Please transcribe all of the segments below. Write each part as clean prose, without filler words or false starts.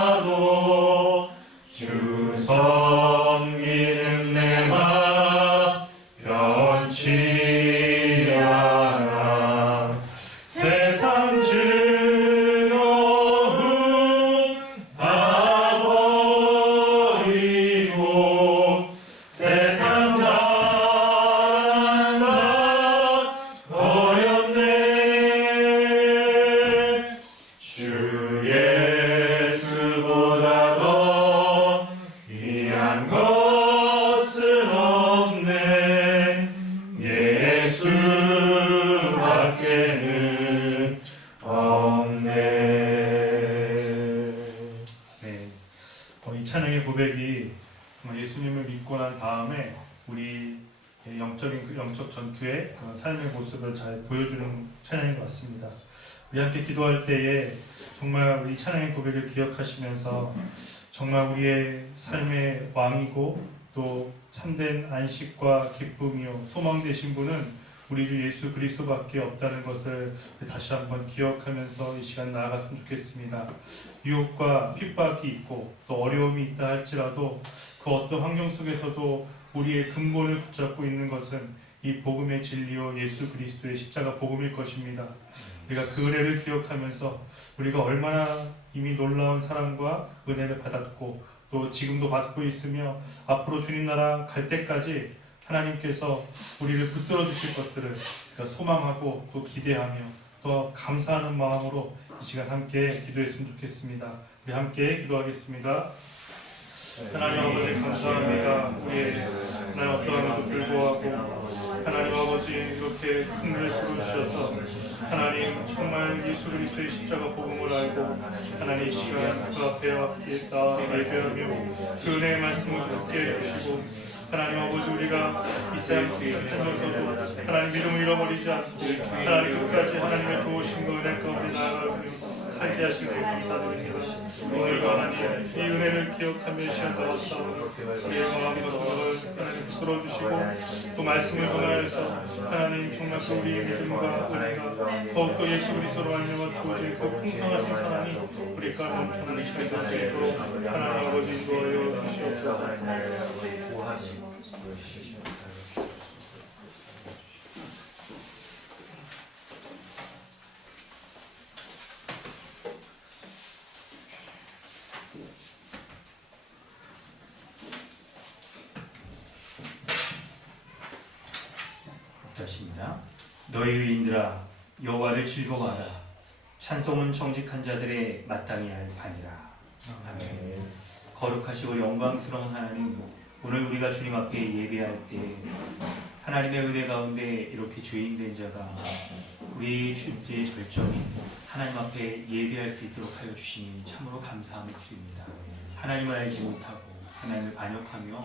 몰려와도 주 섬기는 내 맘 변치 않아. 세상 즐거움 다 버리고 세상 자랑 다 버렸네. 주 예수보다 더 귀한 것은 없네. 예수밖에는 없네. 네. 이 찬양의 고백이 예수님을 믿고 난 다음에 우리 영적 전투의 삶의 모습을 잘 보여주는 찬양인 것 같습니다. 우리 함께 기도할 때에 정말 우리 찬양의 고백을 기억하시면서 정말 우리의 삶의 왕이고 또 참된 안식과 기쁨이요 소망 되신 분은 우리 주 예수 그리스도밖에 없다는 것을 다시 한번 기억하면서 이 시간 나아갔으면 좋겠습니다. 유혹과 핍박이 있고 또 어려움이 있다 할지라도 그 어떤 환경 속에서도 우리의 근본을 붙잡고 있는 것은 이 복음의 진리요 예수 그리스도의 십자가 복음일 것입니다. 우리가 그 은혜를 기억하면서 우리가 얼마나 이미 놀라운 사랑과 은혜를 받았고 또 지금도 받고 있으며 앞으로 주님 나라 갈 때까지 하나님께서 우리를 붙들어 주실 것들을 소망하고 또 기대하며 또 감사하는 마음으로 이 시간 함께 기도했으면 좋겠습니다. 우리 함께 기도하겠습니다. 하나님 아버지 감사합니다. 우리의 하나님 어떠함에도 불구하고 하나님 아버지 이렇게 큰 은혜를 부어주셔서 하나님 정말 예수 그리스도의 십자가 복음을 알고 하나님 이 시간 그 앞에 나와 예배하며 그 은혜의 말씀을 듣게 해주시고 하나님 아버지 우리가 이 세상 속에 살면서도 하나님 믿음을 잃어버리지 않고 하나님 끝까지 하나님의 도우심과 은혜 가운데 나아가며 살게 하시고 감사드립니다. 오늘도 하나님 이 은혜를 기억하며 시간 나왔사오니 우리의 마음과 생각을 하나님 붙들어주시고 또 말씀을 통하여서 하나님 정말 그 우리의 믿음과 은혜가 더욱더 예수 그리스도로 알미와 주어질 그 풍성하신 사랑이 우리 가운데 넘쳐나는 시간이 될 수 있도록 하나님 아버지 인도하여 주시옵소서. 니다 너희 의인들아 여호와를 즐거워하라. 찬송은 정직한 자들의 마땅히 할 바니라. 아멘. 거룩하시고 영광스러운 하나님, 오늘 우리가 주님 앞에 예배할 때 하나님의 은혜 가운데 이렇게 죄인된 자가 우리 죄의 절정인 하나님 앞에 예배할 수 있도록 하여 주시니 참으로 감사함을 드립니다. 하나님을 알지 못하고 하나님을 반역하며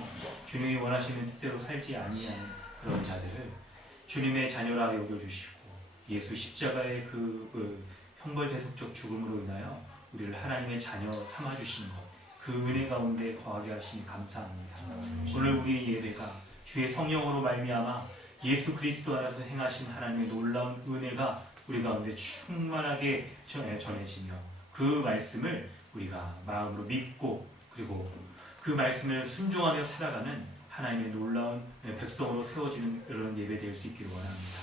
주님이 원하시는 뜻대로 살지 아니하는 그런 자들을 주님의 자녀라 여겨주시고 예수 십자가의 그 형벌대속적 죽음으로 인하여 우리를 하나님의 자녀 삼아주신 것, 그 은혜 가운데 거하게 하시니 감사합니다. 오늘 우리의 예배가 주의 성령으로 말미암아 예수 그리스도 안에서 행하신 하나님의 놀라운 은혜가 우리 가운데 충만하게 전해지며 그 말씀을 우리가 마음으로 믿고 그리고 그 말씀을 순종하며 살아가는 하나님의 놀라운 백성으로 세워지는 이런 예배 될 수 있기를 원합니다.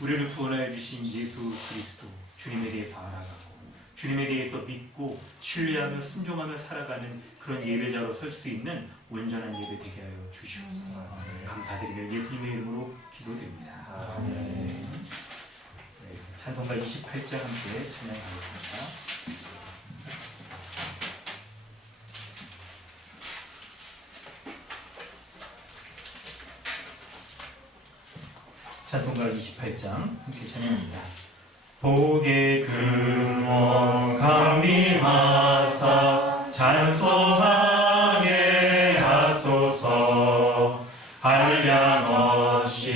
우리를 구원하여 주신 예수 그리스도 주님에 대해서 알아가고 주님에 대해서 믿고 신뢰하며 순종하며 살아가는 그런 예배자로 설 수 있는 온전한 예배 되게 하여 주시옵소서. 감사드리며 예수님의 이름으로 기도드립니다. 네. 찬송가 28장 함께 찬양하겠습니다. 찬송가 28장 함께 찬양합니다. 복의 근원 강림하사 찬송하게 하소서. 한량없이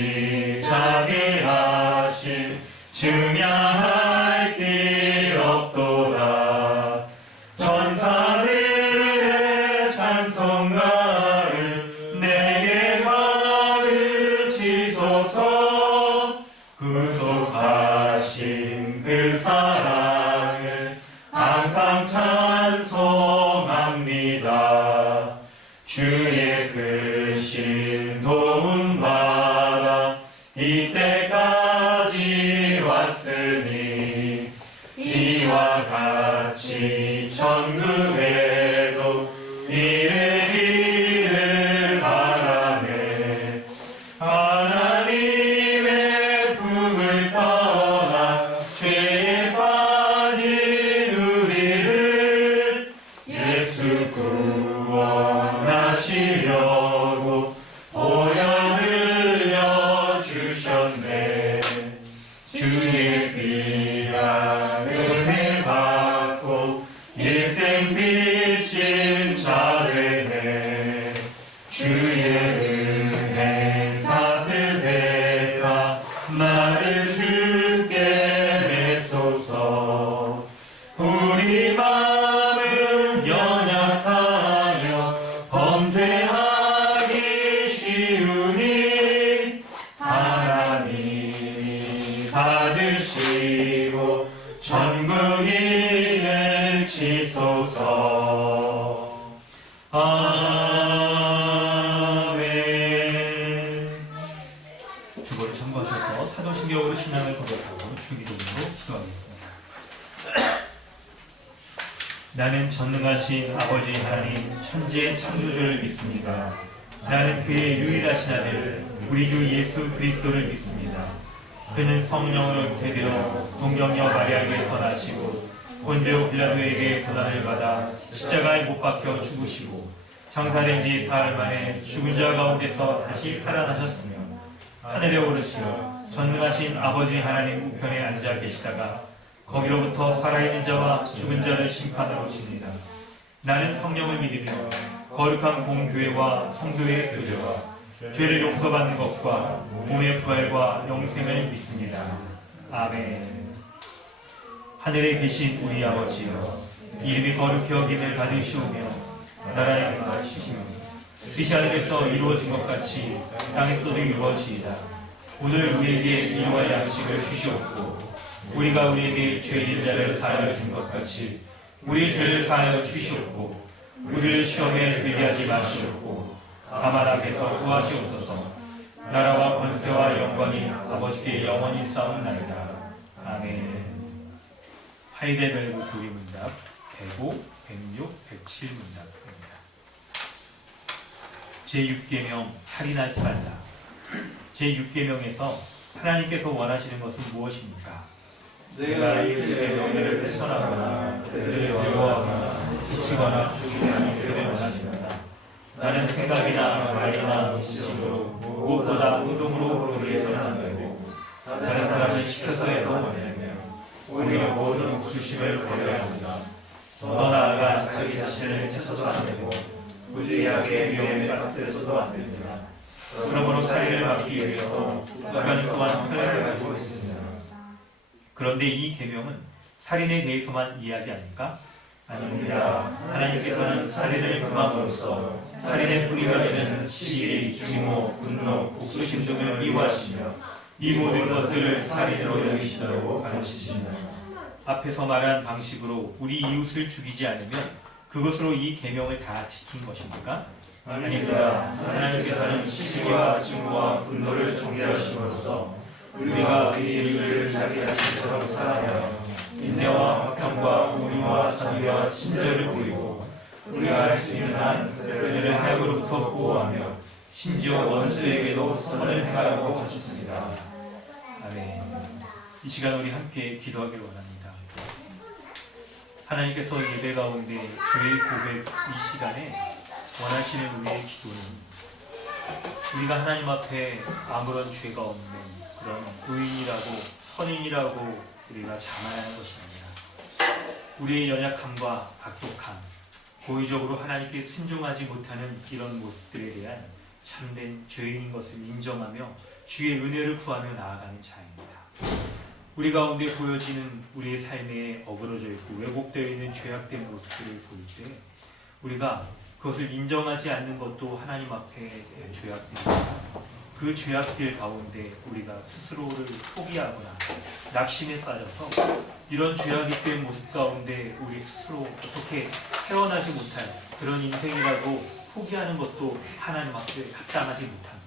자비하심 증량할 길 없도다. 전사들의 찬송가를 내게 가르치소서. 구속하신 그 그 사랑을 항상 찬송합니다. 주의 크신 도움받아 이때까지 왔으니 이와 같이 천국에도 이르기를 바라네. 하나님의 품을 떠나 죄에 빠진 우리를 예수 구원하시려고 보혈 흘려 주셨네. 주의 귀한 은혜 받고 일생 빚진 자 되네. 주의 은혜 사슬 대사 나를 주께 내소서. 우리 마음은 연약하여 범죄하기 쉬우니 하나님이 받으시고 천국인을 치소서. 아멘. 주보를 참고하셔서 사도신경으로 신앙을 고백하고 주기도문으로 기도하겠습니다. 나는 전능하신 아버지 하나님 천지의 창조주를 믿습니다. 나는 그의 유일하신 아들 우리 주 예수 그리스도를 믿습니다. 그는 성령으로 되되어 동정녀 마리아에게서 나시고 본디오 빌라도에게 고난을 받아 십자가에 못 박혀 죽으시고 장사된 지 사흘 만에 죽은 자 가운데서 다시 살아나셨으며 하늘에 오르시어 전능하신 아버지 하나님 우편에 앉아 계시다가 거기로부터 살아있는 자와 죽은 자를 심판하러 오십니다. 나는 성령을 믿으며 거룩한 공교회와 성도의 교제와 죄를 용서받는 것과 몸의 부활과 영생을 믿습니다. 아멘. 하늘에 계신 우리 아버지여, 이름이 거룩히 여김을 받으시오며 나라의 임하시시며 뜻이 하늘에서 이루어진 것 같이 땅에서도 이루어지이다. 오늘 우리에게 일용할 양식을 주시옵고 우리가 우리에게 죄진 자를 사하여 준 것 같이 우리의 죄를 사하여 주시옵고 우리를 시험에 들게 하지 마시옵고 다만 악에서 구하시옵소서. 나라와 권세와 영광이 아버지께 영원히 싸움나이다. 아멘. 하이델베르그 교리문답 105, 106, 107문답입니다. 제6계명 살인하지 말라. 제6계명에서 하나님께서 원하시는 것은 무엇입니까? 내가 이들의 명예를 훼손하거나 그들을 영화하거나 해치거나 죽이지 않는 그들을 원하십니다. 나는 생각이나 말이나 음식으로 무엇보다 운동으로 그리해서는 안 되고 다른 사람을 시켜서 해도 안 되며 오히려 모든 옥수심을 버려야 합니다. 더 나아가 자기 자신을 해쳐서도 안 되고 무지하게 위험에 빠뜨려서도 안 됩니다. 그러므로 살인을 막기 위해서 국가는 또한 편을 가지고 있습니다. 그런데 이 계명은 살인에 대해서만 이야기합니까? 아닙니다. 하나님께서는 살인을 금함으로써 살인의 뿌리가 되는 시기, 증오, 분노, 복수심 등을 미워하시며 이 모든 것들을 살인으로 여기시라고 가르치십니다. 앞에서 말한 방식으로 우리 이웃을 죽이지 않으면 그것으로 이 계명을 다 지킨 것입니까? 아닙니다. 하나님께서는 시기와 증오와 분노를 정죄하심으로써 우리가 우리 이웃을 자기 자신처럼 사랑하여 인내와 화평과 온유와 자비와 친절을 보이고 우리가 할 수 있는 한 그들을 해악으로부터 보호하며 심지어 원수에게도 선을 행하라고 하셨습니다. 아멘. 이 시간 우리 함께 기도하기를 원합니다. 하나님께서 예배 가운데 죄의 고백 이 시간에 원하시는 우리의 기도는 우리가 하나님 앞에 아무런 죄가 없는 그런 의인이라고 선인이라고 우리가 자만하는 것이 아니라 우리의 연약함과 악독함, 고의적으로 하나님께 순종하지 못하는 이런 모습들에 대한 참된 죄인인 것을 인정하며 주의 은혜를 구하며 나아가는 자입니다. 우리 가운데 보여지는 우리의 삶에 어그러져 있고 왜곡되어 있는 죄악된 모습들을 볼 때 우리가 그것을 인정하지 않는 것도 하나님 앞에 죄악됩니다. 그 죄악들 가운데 우리가 스스로를 포기하거나 낙심에 빠져서 이런 죄악이 된 모습 가운데 우리 스스로 어떻게 헤어나지 못할 그런 인생이라고 포기하는 것도 하나님 앞에 합당하지 못합니다.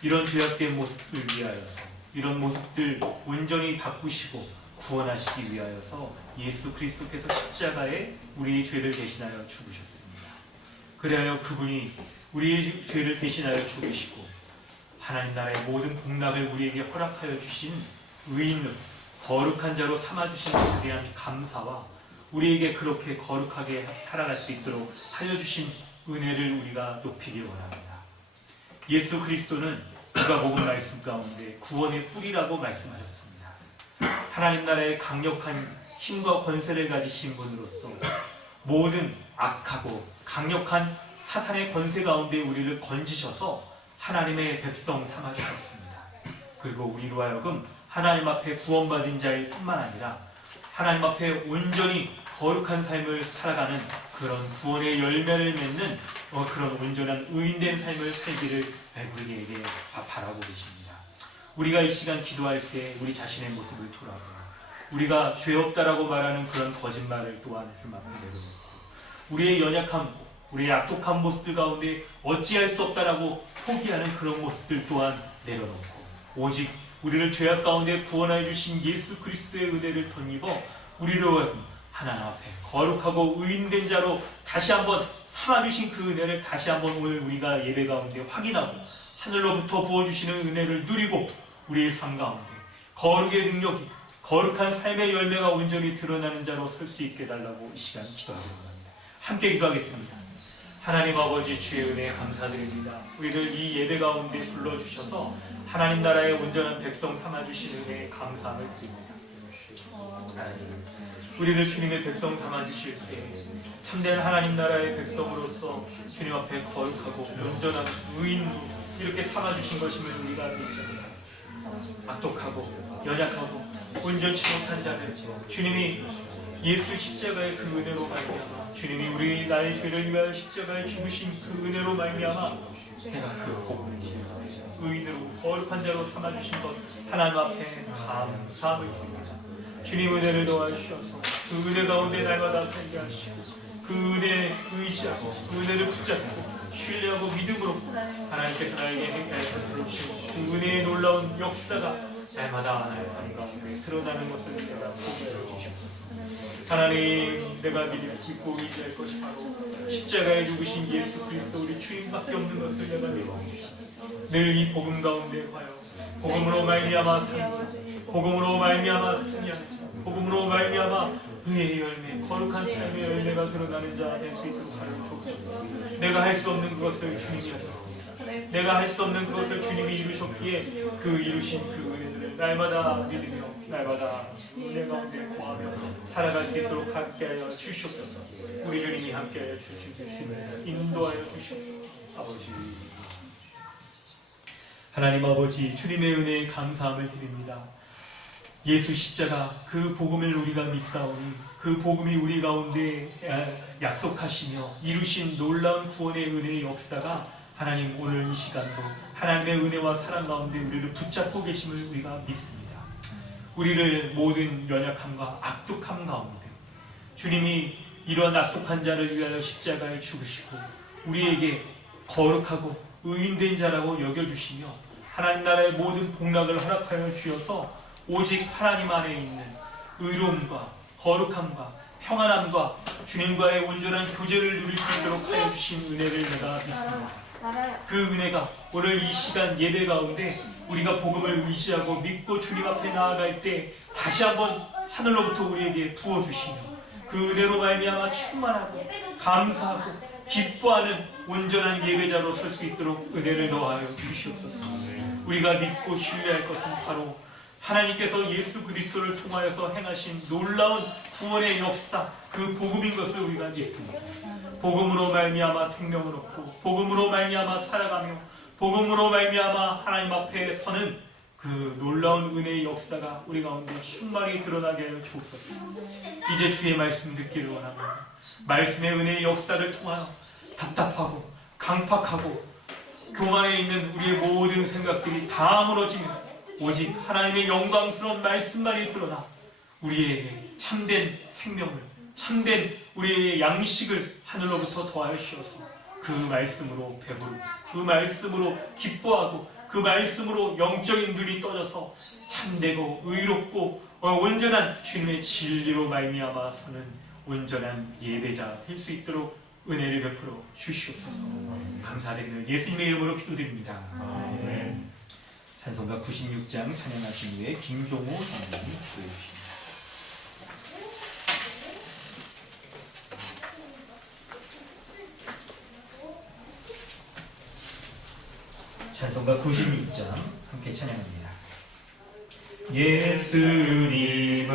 이런 죄악된 모습을 위하여서 이런 모습들 온전히 바꾸시고 구원하시기 위하여서 예수 그리스도께서 십자가에 우리의 죄를 대신하여 죽으셨습니다. 그래야 그분이 우리의 죄를 대신하여 죽으시고 하나님 나라의 모든 복락을 우리에게 허락하여 주신 의인으로 거룩한 자로 삼아주신 것에 대한 감사와 우리에게 그렇게 거룩하게 살아갈 수 있도록 알려주신 은혜를 우리가 높이길 원합니다. 예수 그리스도는 누가복음 말씀 가운데 구원의 뿌리라고 말씀하셨습니다. 하나님 나라의 강력한 힘과 권세를 가지신 분으로서 모든 악하고 강력한 사탄의 권세 가운데 우리를 건지셔서 하나님의 백성 삼아주셨습니다. 그리고 우리로 하여금 하나님 앞에 구원받은 자일 뿐만 아니라 하나님 앞에 온전히 거룩한 삶을 살아가는 그런 구원의 열매를 맺는 그런 온전한 의인된 삶을 살기를 우리에게 바라고 계십니다. 우리가 이 시간 기도할 때 우리 자신의 모습을 돌아보고 우리가 죄 없다라고 말하는 그런 거짓말을 또한 주님 앞에 내려놓고 우리의 연약함, 우리의 악독한 모습들 가운데 어찌할 수 없다라고 포기하는 그런 모습들 또한 내려놓고 오직 우리를 죄악 가운데 구원하여 주신 예수 그리스도의 은혜를 덧입어 우리로 하나님 앞에 거룩하고 의인된 자로 다시 한번 삼아주신 그 은혜를 다시 한번 오늘 우리가 예배 가운데 확인하고 하늘로부터 부어주시는 은혜를 누리고 우리의 삶 가운데 거룩의 능력이 거룩한 삶의 열매가 온전히 드러나는 자로 설 수 있게 해달라고 이 시간 기도하기를 원합니다. 함께 기도하겠습니다. 하나님 아버지 주의 은혜에 감사드립니다. 우리를 이 예배 가운데 불러주셔서 하나님 나라의 온전한 백성 삼아주신 은혜에 감사함을 드립니다. 우리를 주님의 백성 삼아주실 때 참된 하나님 나라의 백성으로서 주님 앞에 거룩하고 온전한 의인으로 이렇게 삼아주신 것임을 우리가 믿습니다. 악독하고 연약하고 온전치 못한 자들 주님이 예수 십자가의 그 은혜로 말미암아 주님이 우리 나의 죄를 위하여 십자가에 죽으신 그 은혜로 말미암아 내가 그 복음을 의인으로 거룩한 자로 삼아주신 것 하나님 앞에 감사함을 드립니다. 주님 은혜를 도와주셔서 그 은혜 가운데 날마다 살게 하시고 그 은혜에 의지하고 그 은혜를 붙잡고 신뢰하고 믿음으로 하나님께서 나에게 행하여서 주신 그 은혜의 놀라운 역사가 날마다 나의 삶 가운데 드러나는 것을 내가 보게 해주시옵소서. 하나님 내가 믿고 의지할 것이 바로 십자가에 죽으신 예수 그리스도 우리 주님밖에 없는 것을 내가 믿습니다. 늘 이 복음 가운데 하여 복음으로 말미암아 살자, 복음으로 말미암아 승리하자, 복음으로 말미암아 의의 열매, 거룩한 삶의 열매가 드러나는 자 될 수 있도록 하여 주옵소서. 내가 할 수 없는 그것을 주님이 하셨습니다. 내가 할 수 없는 그것을 주님이 이루셨기에 그 이루신 그 은혜들을 날마다 믿으며 날마다 은혜 가운데 구하며 살아갈 수 있도록 함께하여 주시옵소서. 우리 주님이 함께하여 주시옵소서. 인도하여 주시옵소서. 아버지 하나님 아버지 주님의 은혜에 감사함을 드립니다. 예수 십자가 그 복음을 우리가 믿사오니 그 복음이 우리 가운데 약속하시며 이루신 놀라운 구원의 은혜의 역사가 하나님 오늘 이 시간도 하나님의 은혜와 사랑 가운데 우리를 붙잡고 계심을 우리가 믿습니다. 우리를 모든 연약함과 악독함 가운데 주님이 이런 악독한 자를 위하여 십자가에 죽으시고 우리에게 거룩하고 의인된 자라고 여겨주시며 하나님 나라의 모든 복락을 허락하여 주셔서 오직 하나님 안에 있는 의로움과 거룩함과 평안함과 주님과의 온전한 교제를 누릴 수 있도록 하여 주신 은혜를 내가 믿습니다. 그 은혜가 오늘 이 시간 예배 가운데 우리가 복음을 의지하고 믿고 주님 앞에 나아갈 때 다시 한번 하늘로부터 우리에게 부어주시며 그 은혜로 말미암아 충만하고 감사하고 기뻐하는 온전한 예배자로 설 수 있도록 은혜를 더하여 주시옵소서. 우리가 믿고 신뢰할 것은 바로 하나님께서 예수 그리스도를 통하여서 행하신 놀라운 구원의 역사 그 복음인 것을 우리가 믿습니다. 복음으로 말미암아 생명을 얻고 복음으로 말미암아 살아가며 복음으로 말미암아 하나님 앞에 서는 그 놀라운 은혜의 역사가 우리 가운데 충만히 드러나게 하여 주옵소서. 이제 주의 말씀 듣기를 원합니다. 말씀의 은혜의 역사를 통하여 답답하고 강팍하고 교만에 있는 우리의 모든 생각들이 다 무너지며 오직 하나님의 영광스러운 말씀만이 드러나 우리에게 참된 생명을, 참된 우리의 양식을 하늘로부터 더하여 주셔서 그 말씀으로 배부르고 그 말씀으로 기뻐하고 그 말씀으로 영적인 눈이 떠져서 참되고 의롭고 온전한 주님의 진리로 말미암아서는 온전한 예배자 될 수 있도록 은혜를 베풀어 주시옵소서. 감사드리며 예수님의 이름으로 기도드립니다. 아멘. 찬송가 96장 찬양하신 후에 김종호 선생님이 기도해 주십니다. 찬송가 96장 함께 찬양합니다. 예수님은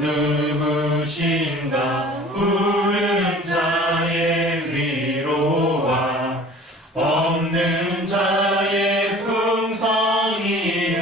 누구신가 부른 자의 위로와 없는 자의 풍성이며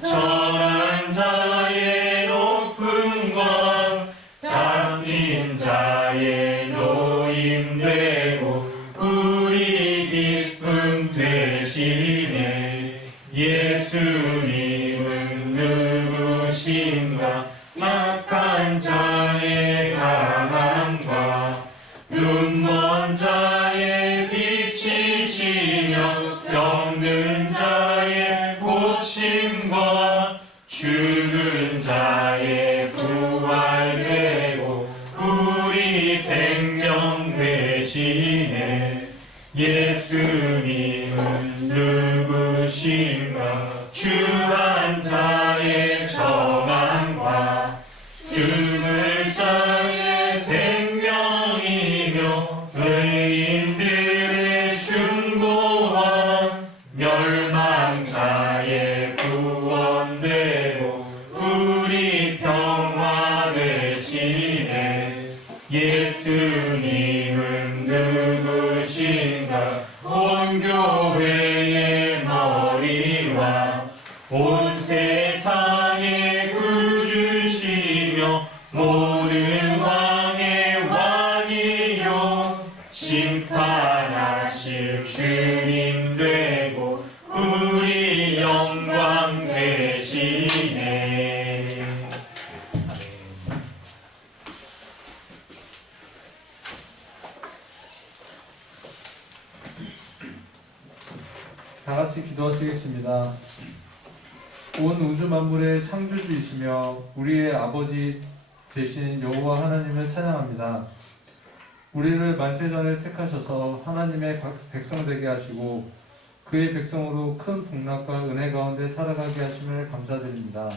천한 자의 높음과 잡힌 자의 노임되고 우리 기쁨 되시네. 예수님은 누구신가 약한 자의 가난과 눈먼 자의 빛이시며 병든 자의 고침과 죽은 자의 부활되고 우리 생명 되시네. 예수님은 누구신가 주한 자의 정함과 죽을 자의 생명이며 죄인들의 충고와 멸망자의 구원되고 우리 평화 되시네. 예수님은 누구신가 온 교회의 머리와 온 세상의 구주시며 모든 왕의 왕이요 심판하실 주님 되고 우리 영광 되시네. 다 같이 기도하시겠습니다. 온 우주 만물의 창조주이시며 우리의 아버지 되신 여호와 하나님을 찬양합니다. 우리를 만세전에 택하셔서 하나님의 백성 되게 하시고 그의 백성으로 큰 복락과 은혜 가운데 살아가게 하심을 감사드립니다.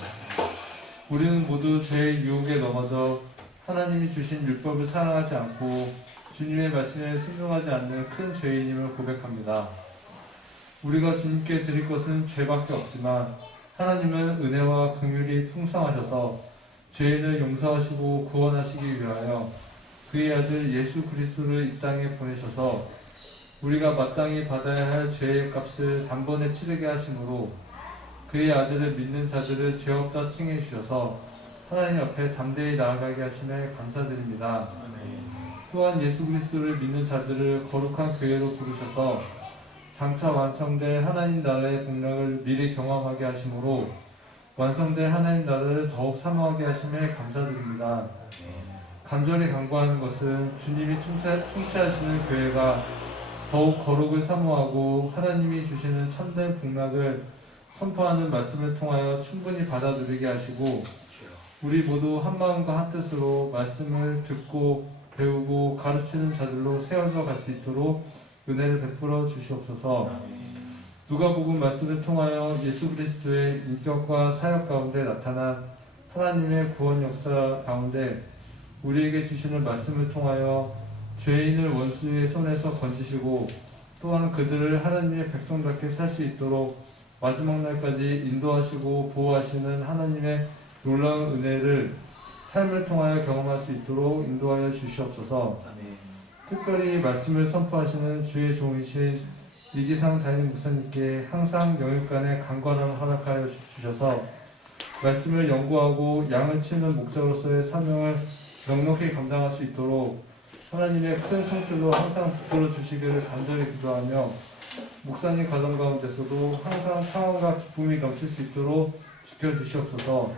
우리는 모두 죄의 유혹에 넘어져 하나님이 주신 율법을 사랑하지 않고 주님의 말씀에 순종하지 않는 큰 죄인임을 고백합니다. 우리가 주님께 드릴 것은 죄밖에 없지만 하나님은 은혜와 긍휼이 풍성하셔서 죄인을 용서하시고 구원하시기 위하여 그의 아들 예수 그리스도를 이 땅에 보내셔서 우리가 마땅히 받아야 할 죄의 값을 단번에 치르게 하심으로 그의 아들을 믿는 자들을 죄 없다 칭해 주셔서 하나님 앞에 담대히 나아가게 하심에 감사드립니다. 또한 예수 그리스도를 믿는 자들을 거룩한 교회로 부르셔서 장차 완성될 하나님 나라의 복락을 미리 경험하게 하심으로 완성될 하나님 나라를 더욱 사모하게 하심에 감사드립니다. 간절히 간구하는 것은 주님이 통치하시는 교회가 더욱 거룩을 사모하고 하나님이 주시는 참된 복락을 선포하는 말씀을 통하여 충분히 받아 누리게 하시고 우리 모두 한마음과 한뜻으로 말씀을 듣고 배우고 가르치는 자들로 세워져 갈 수 있도록 은혜를 베풀어 주시옵소서. 누가복음 말씀을 통하여 예수 그리스도의 인격과 사역 가운데 나타난 하나님의 구원 역사 가운데 우리에게 주시는 말씀을 통하여 죄인을 원수의 손에서 건지시고 또한 그들을 하나님의 백성답게 살 수 있도록 마지막 날까지 인도하시고 보호하시는 하나님의 놀라운 은혜를 삶을 통하여 경험할 수 있도록 인도하여 주시옵소서. 특별히 말씀을 선포하시는 주의 종이신 이기상 담임 목사님께 항상 영육간의 강건함을 허락하여 주셔서 말씀을 연구하고 양을 치는 목자로서의 사명을 넉넉히 감당할 수 있도록 하나님의 큰 성질로 항상 붙들어 주시기를 간절히 기도하며 목사님 가정 가운데서도 항상 평안과 기쁨이 넘칠 수 있도록 지켜주시옵소서.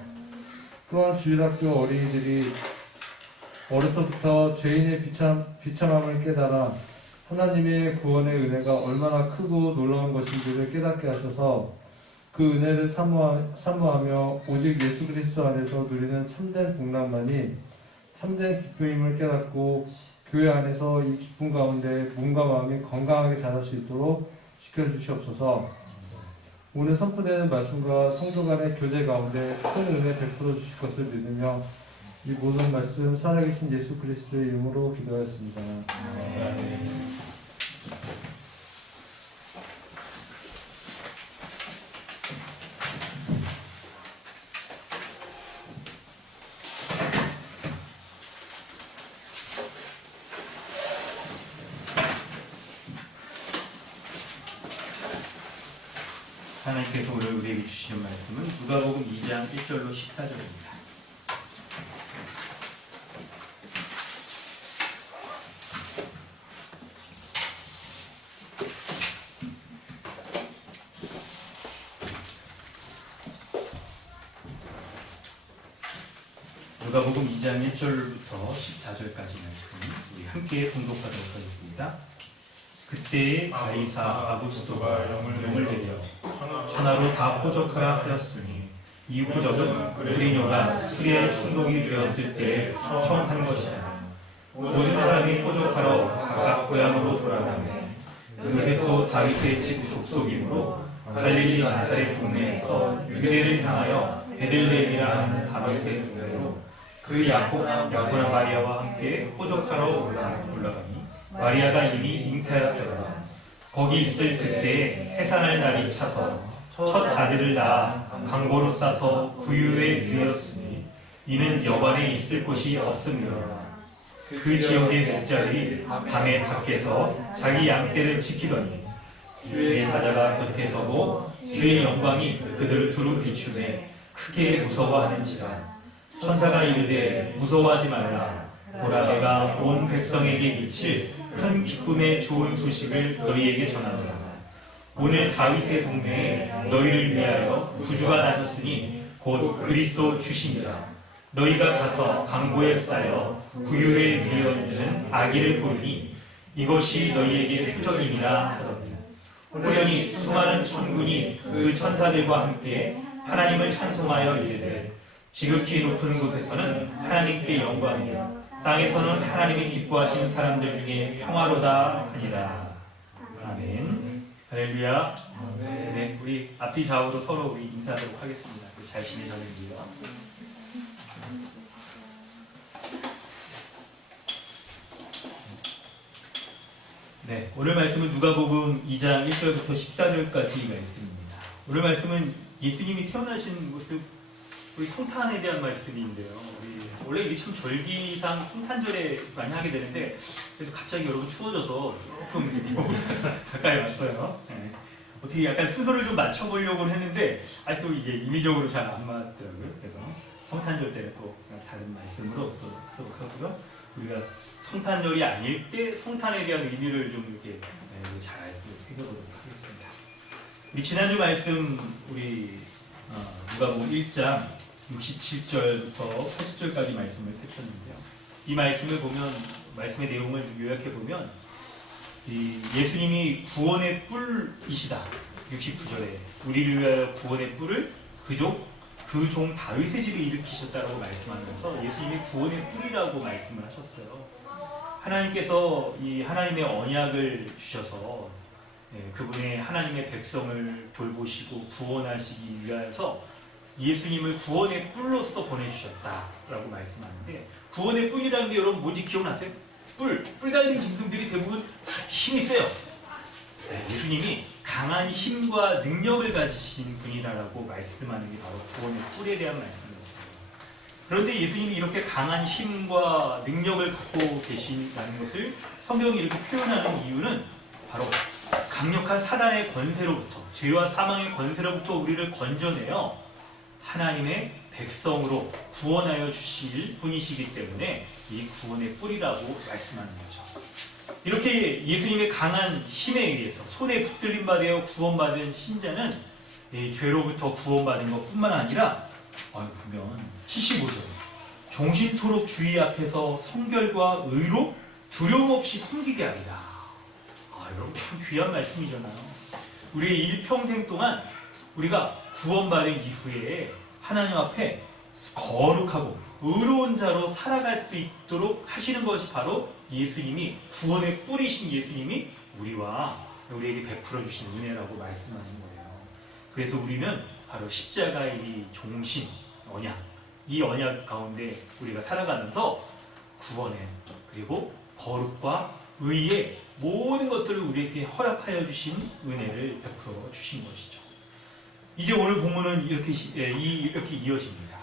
또한 주일학교 어린이들이 어려서부터 죄인의 비참함을 깨달아 하나님의 구원의 은혜가 얼마나 크고 놀라운 것인지를 깨닫게 하셔서 그 은혜를 사모하며 오직 예수 그리스도 안에서 누리는 참된 복락만이 참된 기쁨임을 깨닫고 교회 안에서 이 기쁨 가운데 몸과 마음이 건강하게 자랄 수 있도록 지켜주시옵소서. 오늘 선포되는 말씀과 성도 간의 교제 가운데 큰 은혜 베풀어 주실 것을 믿으며 이 모든 말씀 살아계신 예수 그리스도의 이름으로 기도하였습니다. 하나님께서 오늘 우리에게 주시는 말씀은 누가복음 2장 1절로 14절입니다. 누가복음 2장 1절부터 14절까지 말씀 우리 함께 봉독하도록 하겠습니다. 그때에 가이사 아구스도가 영을 내려 천하로 다 포적하라 하였으니 이 포적은 그리뇨가 수리에 충독이 되었을 때 처음 한 것이다. 모든 사람이 포적하러 각각 고향으로 돌아가매 요셉도 다윗의 집 족속이므로 갈릴리 나사렛 동네에서 유대를 향하여 베들레헴이라 하는 다윗의 동네로 그 야고나 마리아와 함께 포적하러 올라가니 마리아가 이미 잉태하였더라. 거기 있을 그때에 해산할 날이 차서 첫 아들을 낳아 강보로 싸서 구유에 누였으니 이는 여관에 있을 곳이 없음이라. 그 지역의 목자들이 밤에 밖에서 자기 양떼를 지키더니 주의 사자가 곁에 서고 주의 영광이 그들을 두루 비추매 크게 무서워하는지라. 천사가 이르되 무서워하지 말라. 보라 내가 온 백성에게 미칠 큰 기쁨의 좋은 소식을 너희에게 전하노라. 오늘 다윗의 동네에 너희를 위하여 구주가 나셨으니 곧 그리스도 주시니라. 너희가 가서 강보에 쌓여 구유에 누워 있는 아기를 보리니 이것이 너희에게 표적이니라 하더니 호련히 수많은 천군이 그 천사들과 함께 하나님을 찬송하여 이르되 지극히 높은 곳에서는 하나님께 영광이요 땅에서는 하나님이 기뻐하신 사람들 중에 평화로다 하니라. 아멘. 할렐루야. 네, 우리 앞뒤 좌우로 서로 우리 인사하도록 하겠습니다. 잘 지내셨는지요? 네, 오늘 말씀은 누가복음 2장 1절부터 14절까지 말씀입니다. 오늘 말씀은 예수님이 태어나신 모습, 우리 성탄에 대한 말씀인데요. 원래 이게 참 절기상 성탄절에 많이 하게 되는데 그래도 갑자기 여러분 추워져서 조금 가까이 왔어요. 네. 어떻게 약간 순서를 좀 맞춰보려고 했는데 또 이게 인위적으로 잘 안 맞더라고요. 그래서 성탄절 때는 또 다른 말씀으로 또 하고요. 우리가 성탄절이 아닐 때 성탄에 대한 의미를 좀 이렇게 잘 새겨보도록 하겠습니다. 우리 지난주 말씀 우리 누가복음 1장 67절부터 80절까지 말씀을 살폈는데요. 이 말씀을 보면 말씀의 내용을 좀 요약해 보면 예수님이 구원의 뿔이시다. 69절에 우리를 위하여 구원의 뿔을 그 종 다윗의 집에 일으키셨다라고 말씀하면서 예수님이 구원의 뿔이라고 말씀을 하셨어요. 하나님께서 이 하나님의 언약을 주셔서 그분의 하나님의 백성을 돌보시고 구원하시기 위하여서 예수님을 구원의 뿔로서 보내주셨다라고 말씀하는데 구원의 뿔이라는 게 여러분 뭔지 기억나세요? 뿔 달린 짐승들이 대부분 힘이 세요. 예수님이 강한 힘과 능력을 가지신 분이라고 말씀하는 게 바로 구원의 뿔에 대한 말씀이었어요. 그런데 예수님이 이렇게 강한 힘과 능력을 갖고 계신다는 것을 성경이 이렇게 표현하는 이유는 바로 강력한 사단의 권세로부터 죄와 사망의 권세로부터 우리를 건져내어 하나님의 백성으로 구원하여 주실 분이시기 때문에 이 구원의 뿔이라고 말씀하는 거죠. 이렇게 예수님의 강한 힘에 의해서 손에 붙들림 받아 구원받은 신자는 죄로부터 구원받은 것뿐만 아니라 보면 75절 종신토록 주의 앞에서 성결과 의로 두려움 없이 섬기게 하리라. 여러분 참 귀한 말씀이잖아요. 우리의 일평생 동안 우리가 구원받은 이후에 하나님 앞에 거룩하고 의로운 자로 살아갈 수 있도록 하시는 것이 바로 예수님이 구원의 뿌리신 예수님이 우리에게 베풀어 주신 은혜라고 말씀하는 거예요. 그래서 우리는 바로 십자가의 이 종신 언약, 이 언약 가운데 우리가 살아가면서 구원의 그리고 거룩과 의의 모든 것들을 우리에게 허락하여 주신 은혜를 베풀어 주신 것이죠. 이제 오늘 본문은 이렇게 이어집니다.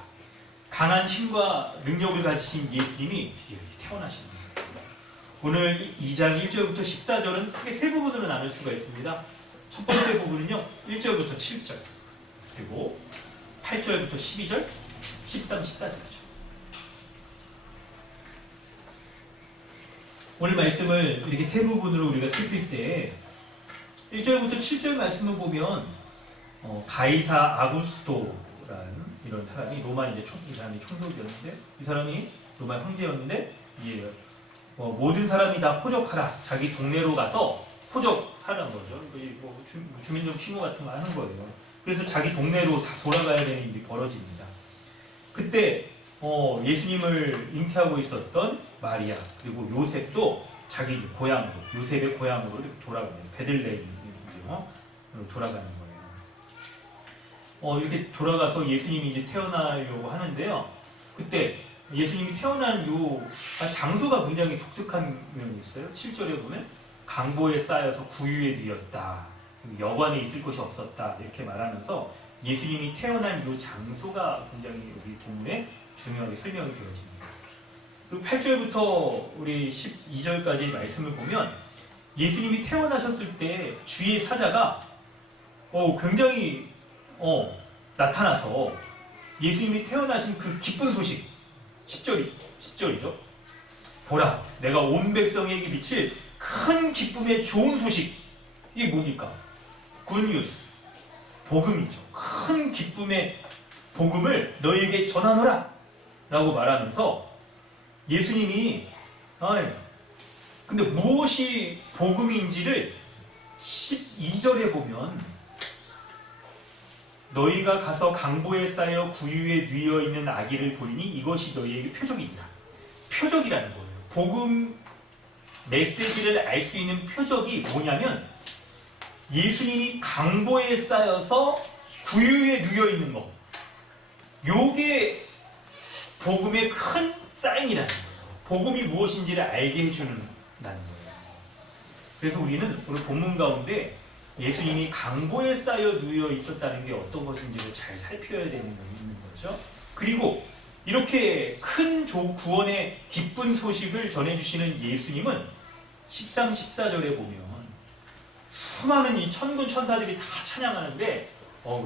강한 힘과 능력을 가지신 예수님이 드디어 태어나신 겁니다. 오늘 2장 1절부터 14절은 크게 세 부분으로 나눌 수가 있습니다. 첫 번째 부분은요, 1절부터 7절, 그리고 8절부터 12절, 13, 14절이죠. 오늘 말씀을 이렇게 세 부분으로 우리가 살필 때 1절부터 7절 말씀을 보면 가이사 아구스토라는 이런 사람이 로마 이 사람이 총독이었는데 이 사람이 로마 황제였는데 모든 사람이 다 포적하라. 자기 동네로 가서 포적하라는 거죠. 주민등 신고 같은 거 하는 거예요. 그래서 자기 동네로 다 돌아가야 되는 일이 벌어집니다. 그때 예수님을 잉태하고 있었던 마리아 그리고 요셉도 자기 고향으로 요셉의 고향으로 이렇게 돌아갑니다. 베들레헴으로 돌아가는 거예요. 이렇게 돌아가서 예수님이 이제 태어나려고 하는데요. 그때 예수님이 태어난 장소가 굉장히 독특한 면이 있어요. 7절에 보면 강보에 쌓여서 구유에 누였다. 여관에 있을 곳이 없었다. 이렇게 말하면서 예수님이 태어난 이 장소가 굉장히 여기 본문에 중요하게 설명이 되어집니다. 그리고 8절부터 우리 12절까지 말씀을 보면 예수님이 태어나셨을 때 주의 사자가 굉장히 나타나서 예수님이 태어나신 그 기쁜 소식 10절이죠. 보라, 내가 온 백성에게 미칠 큰 기쁨의 좋은 소식. 이게 뭡니까? 굿뉴스, 복음이죠. 큰 기쁨의 복음을 너희에게 전하노라 라고 말하면서 예수님이 근데 무엇이 복음인지를 12절에 보면 너희가 가서 강보에 쌓여 구유에 누여 있는 아기를 보리니 이것이 너희에게 표적이니라. 표적이라는 거예요. 복음 메시지를 알 수 있는 표적이 뭐냐면 예수님이 강보에 쌓여서 구유에 누여 있는 거. 요게 복음의 큰 사인이라는 거예요. 복음이 무엇인지를 알게 해주는 거예요. 그래서 우리는 오늘 본문 가운데 예수님이 강보에 쌓여 누여 있었다는 게 어떤 것인지를 잘 살펴야 되는 거죠. 그리고 이렇게 큰 구원의 기쁜 소식을 전해주시는 예수님은 13, 14절에 보면 수많은 이 천군 천사들이 다 찬양하는데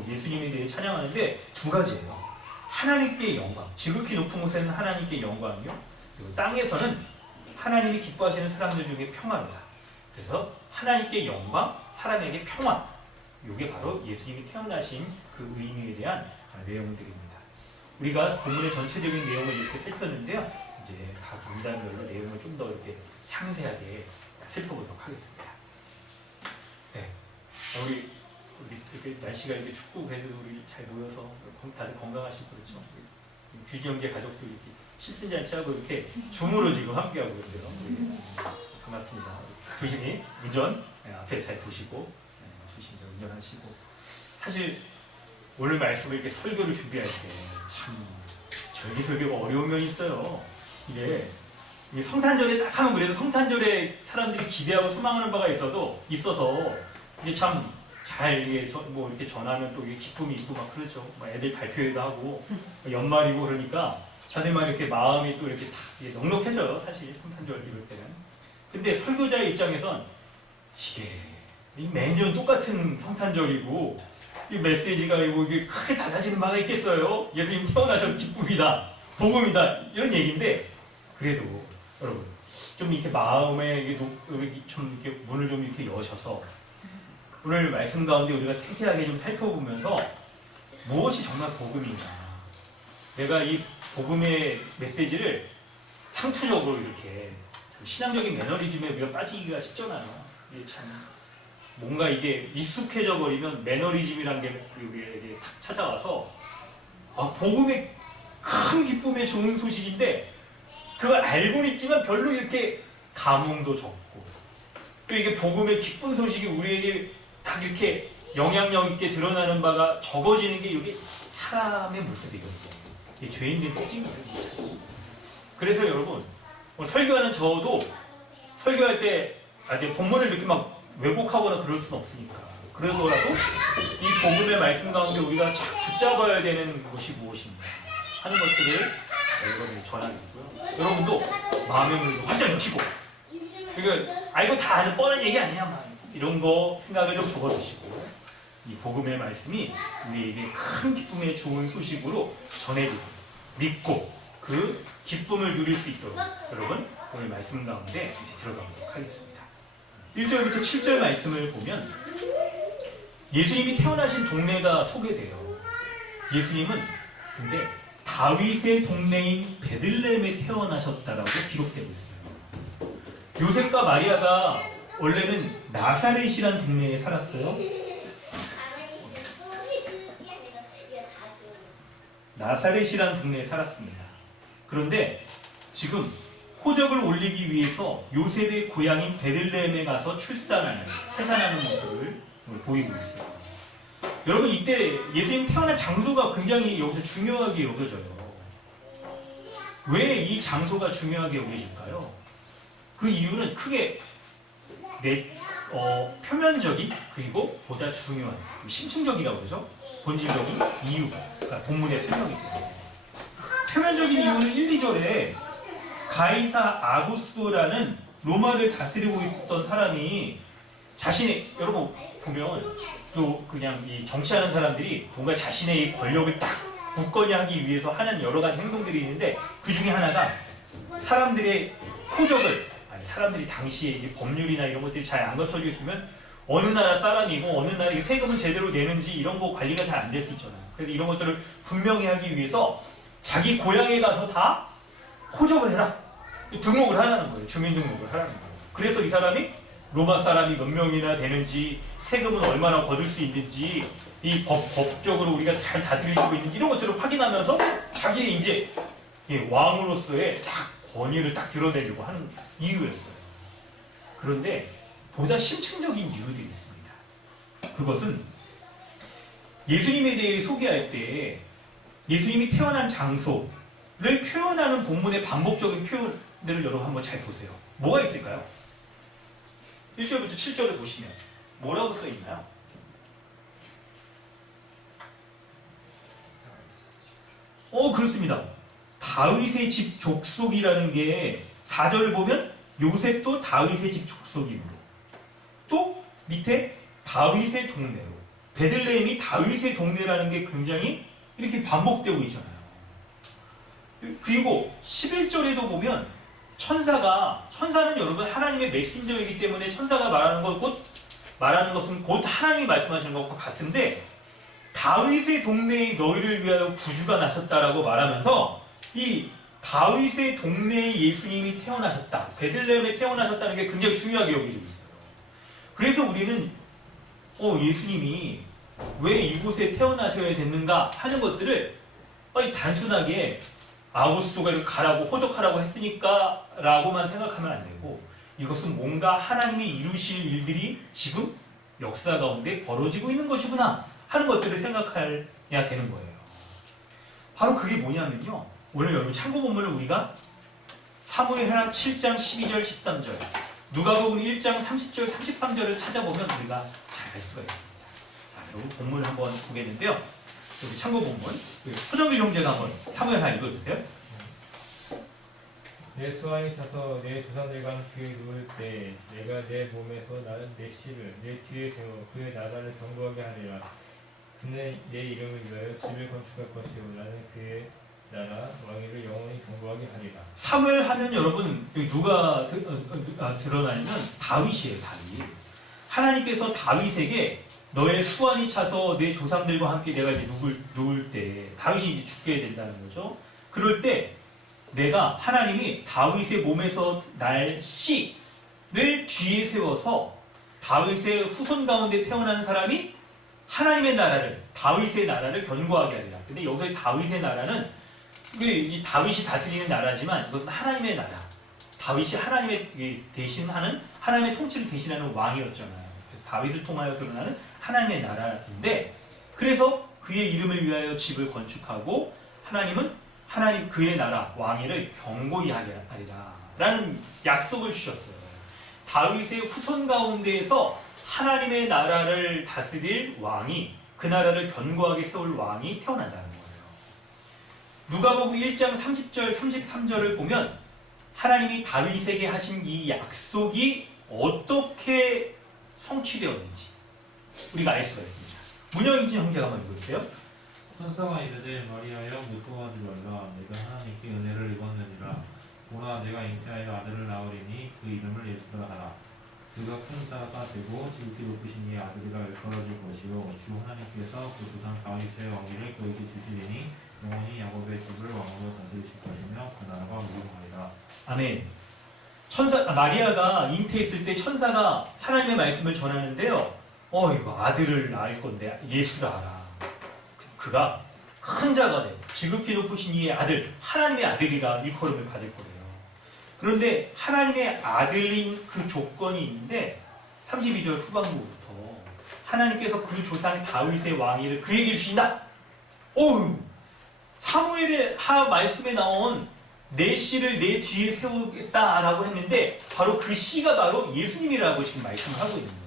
예수님에 대해 찬양하는데 두 가지예요. 하나님께 영광, 지극히 높은 곳에는 하나님께 영광이요, 그리고 땅에서는 하나님이 기뻐하시는 사람들 중에 평화로다. 그래서 하나님께 영광, 사람에게 평화. 이게 바로 예수님이 태어나신 그 의미에 대한 내용들입니다. 우리가 본문의 전체적인 내용을 이렇게 살폈는데요. 이제 각 문단별로 내용을 좀 더 이렇게 상세하게 살펴보도록 하겠습니다. 네, 우리 이렇게 날씨가 이렇게 춥고 그래도 우리 잘 모여서 다들 건강하시고 그렇죠. 규지 형제 가족도 이렇게 실순잔치하고 이렇게 줌으로 지금 함께하고 계세요. 반갑습니다. 조심히 운전 앞에 잘 보시고 조심히 운전하시고. 사실 오늘 말씀을 이렇게 설교를 준비할 때 참 절기설교가 어려운 면이 있어요. 이게 성탄절에 딱 하면 그래도 성탄절에 사람들이 기대하고 소망하는 바가 있어서 이게 참 잘 이게 뭐 이렇게 전하면 또 이게 기쁨이 있고 막 그러죠. 막 애들 발표회도 하고 연말이고 그러니까 다들 막 이렇게 마음이 또 이렇게 다 넉넉해져요. 사실 성탄절 이럴 때는. 근데 설교자의 입장에선 이게 매년 똑같은 성탄절이고 이 메시지가 이게 크게 달라지는 바가 있겠어요? 예수님 태어나셔서 기쁨이다, 복음이다 이런 얘기인데 그래도 여러분 좀 이렇게 마음에 이게 좀 이렇게 문을 좀 이렇게 여셔서 오늘 말씀 가운데 우리가 세세하게 좀 살펴보면서 무엇이 정말 복음인가, 내가 이 복음의 메시지를 상투적으로 이렇게 신앙적인 매너리즘에 우리가 빠지기가 쉽잖아요. 이게 참 뭔가 이게 익숙해져 버리면 매너리즘이란 게 우리에게 탁 찾아와서 복음의 큰 기쁨의 좋은 소식인데 그걸 알고는 있지만 별로 이렇게 감흥도 적고, 또 이게 복음의 기쁜 소식이 우리에게 딱 이렇게 영향력 있게 드러나는 바가 적어지는 게 이게 사람의 모습이거든요. 이게 죄인된 특징이거든요. 그래서 여러분, 설교하는 저도 설교할 때 본문을 이렇게 막 왜곡하거나 그럴 수는 없으니까, 그러더라도 이 복음의 말씀 가운데 우리가 착 붙잡아야 되는 것이 무엇인가 하는 것들을 여러분이 전하고요. 여러분도 마음의 문을 활짝 여시고, 그러니까 이거 다 아는 뻔한 얘기 아니야, 막 이런 거 생각을 좀 적어두시고, 이 복음의 말씀이 우리에게 큰 기쁨의 좋은 소식으로 전해지고 믿고 그 기쁨을 누릴 수 있도록 여러분 오늘 말씀 가운데 이제 들어가도록 하겠습니다. 1절부터 7절 말씀을 보면 예수님이 태어나신 동네가 소개돼요. 예수님은 근데 다윗의 동네인 베들레헴에 태어나셨다라고 기록되고 있어요. 요셉과 마리아가 원래는 나사렛이란 동네에 살았어요. 나사렛이란 동네에 살았습니다. 그런데 지금 호적을 올리기 위해서 요셉의 고향인 베들레헴에 가서 해산하는 모습을 보이고 있어요. 여러분, 이때 예수님 태어난 장소가 굉장히 여기서 중요하게 여겨져요. 왜 이 장소가 중요하게 여겨질까요? 그 이유는 크게 표면적인, 그리고 보다 중요한, 심층적이라고 그러죠? 본질적인 이유가, 그러니까 본문의 설명이 돼요. 표면적인 이유는 1, 2절에 가이사 아구스토라는 로마를 다스리고 있었던 사람이 여러분 보면 또 그냥 이 정치하는 사람들이 뭔가 자신의 이 권력을 딱 굳건히 하기 위해서 하는 여러 가지 행동들이 있는데, 그 중에 하나가 사람들의 사람들이 당시에 이 법률이나 이런 것들이 잘 안 갖춰져 있으면 어느 나라 사람이고 어느 나라에 세금을 제대로 내는지 이런 거 관리가 잘 안 될 수 있잖아요. 그래서 이런 것들을 분명히 하기 위해서 자기 고향에 가서 다 호적을 해라, 등록을 하라는 거예요. 주민등록을 하라는 거예요. 그래서 이 사람이 로마 사람이 몇 명이나 되는지, 세금은 얼마나 거둘 수 있는지, 이 법적으로 우리가 잘 다스리고 있는지 이런 것들을 확인하면서 자기의 이제 왕으로서의 딱 권위를 딱 드러내려고 하는 이유였어요. 그런데 보다 심층적인 이유들이 있습니다. 그것은 예수님에 대해 소개할 때 예수님이 태어난 장소를 표현하는 본문의 반복적인 표현들을 여러분 한번 잘 보세요. 뭐가 있을까요? 1절부터 7절을 보시면 뭐라고 써 있나요? 그렇습니다. 다윗의 집 족속이라는 게 4절을 보면 요셉도 다윗의 집 족속이므로, 또 밑에 다윗의 동네로, 베들레헴이 다윗의 동네라는 게 굉장히 이렇게 반복되고 있잖아요. 그리고 11절에도 보면 천사는 여러분 하나님의 메신저이기 때문에 천사가 말하는 것은 곧 하나님이 말씀하시는 것과 같은데, 다윗의 동네에 너희를 위하여 구주가 나셨다라고 말하면서 이 다윗의 동네에 예수님이 태어나셨다, 베들레헴에 태어나셨다는 게 굉장히 중요하게 여겨지고 있어요. 그래서 우리는 예수님이 왜 이곳에 태어나셔야 됐는가 하는 것들을 단순하게 아구스토가 이렇게 가라고 호적하라고 했으니까 라고만 생각하면 안 되고, 이것은 뭔가 하나님이 이루실 일들이 지금 역사 가운데 벌어지고 있는 것이구나 하는 것들을 생각해야 되는 거예요. 바로 그게 뭐냐면요, 오늘 여러분 참고 본문을 우리가 사무엘하 7장 12절 13절, 누가복음 1장 30절 33절을 찾아보면 우리가 잘 알 수가 있습니다. 자, 여러분 본문을 한번 보겠는데요. 여기 참고 본문, 서정길 형제가 한번 사무엘하 읽어주세요. 내 수완이 차서 내 조상들과 함께 누울 때 내가 내 몸에서 나는 내 씨를 내 뒤에 세워 그의 나라를 견고하게 하리라. 그는 내 이름을 위하여 집을 건축할 것이요 나는 그의 나라 왕위를 영원히 경고하게 하리라. 사무엘 하면 여러분 여기 누가 드러나냐면 다윗이에요. 다윗. 하나님께서 다윗에게 너의 수완이 차서 내 조상들과 함께 내가 이제 누울 때 다윗이 이제 죽게 된다는 거죠. 그럴 때 내가 하나님이 다윗의 몸에서 날 씨를 뒤에 세워서 다윗의 후손 가운데 태어난 사람이 하나님의 나라를 다윗의 나라를 견고하게 하리라. 근데 여기서 다윗의 나라는 이 다윗이 다스리는 나라지만 이것은 하나님의 나라. 다윗이 하나님의 대신하는 하나님의 통치를 대신하는 왕이었잖아요. 그래서 다윗을 통하여 드러나는 하나님의 나라인데 그래서 그의 이름을 위하여 집을 건축하고 하나님은 하나님 그의 나라 왕위를 견고히 하리라 라는 약속을 주셨어요. 다윗의 후손 가운데에서 하나님의 나라를 다스릴 왕이 그 나라를 견고하게 세울 왕이 태어난다는 거예요. 누가복음 1장 30절 33절을 보면 하나님이 다윗에게 하신 이 약속이 어떻게 성취되었는지 우리가 알 수가 있습니다. 문영진 형제가 한번 읽어주세요. 천사가 이르되 마리아여 무서워하지 말라. 내가 하나님께 은혜를 입었느니라. 보라 내가 잉태하여 아들을 낳으리니 그 이름을 예수라 하라. 그가 큰 자가 되고 지극히 높으신 이의 아들이라 일컬어질 것이요 주 하나님께서 그 조상 다윗의 왕위를 그에게 주시리니 영원히 야곱의 집을 왕으로 다스리실 것이며 그 나라가 무궁하리라. 아멘. 마리아가 잉태했을 때 천사가 하나님의 말씀을 전하는데요. 이거 아들을 낳을 건데 예수라 하라. 그가 큰 자가 돼 지극히 높으신 이의 아들 하나님의 아들이라 일컬음을 받을 거예요. 그런데 하나님의 아들인 그 조건이 있는데 32절 후반부부터 하나님께서 그 조상 다윗의 왕위를 그에게 주신다. 사무엘의 말씀에 나온 내 씨를 내 뒤에 세우겠다라고 했는데 바로 그 씨가 바로 예수님이라고 지금 말씀을 하고 있는 거예요.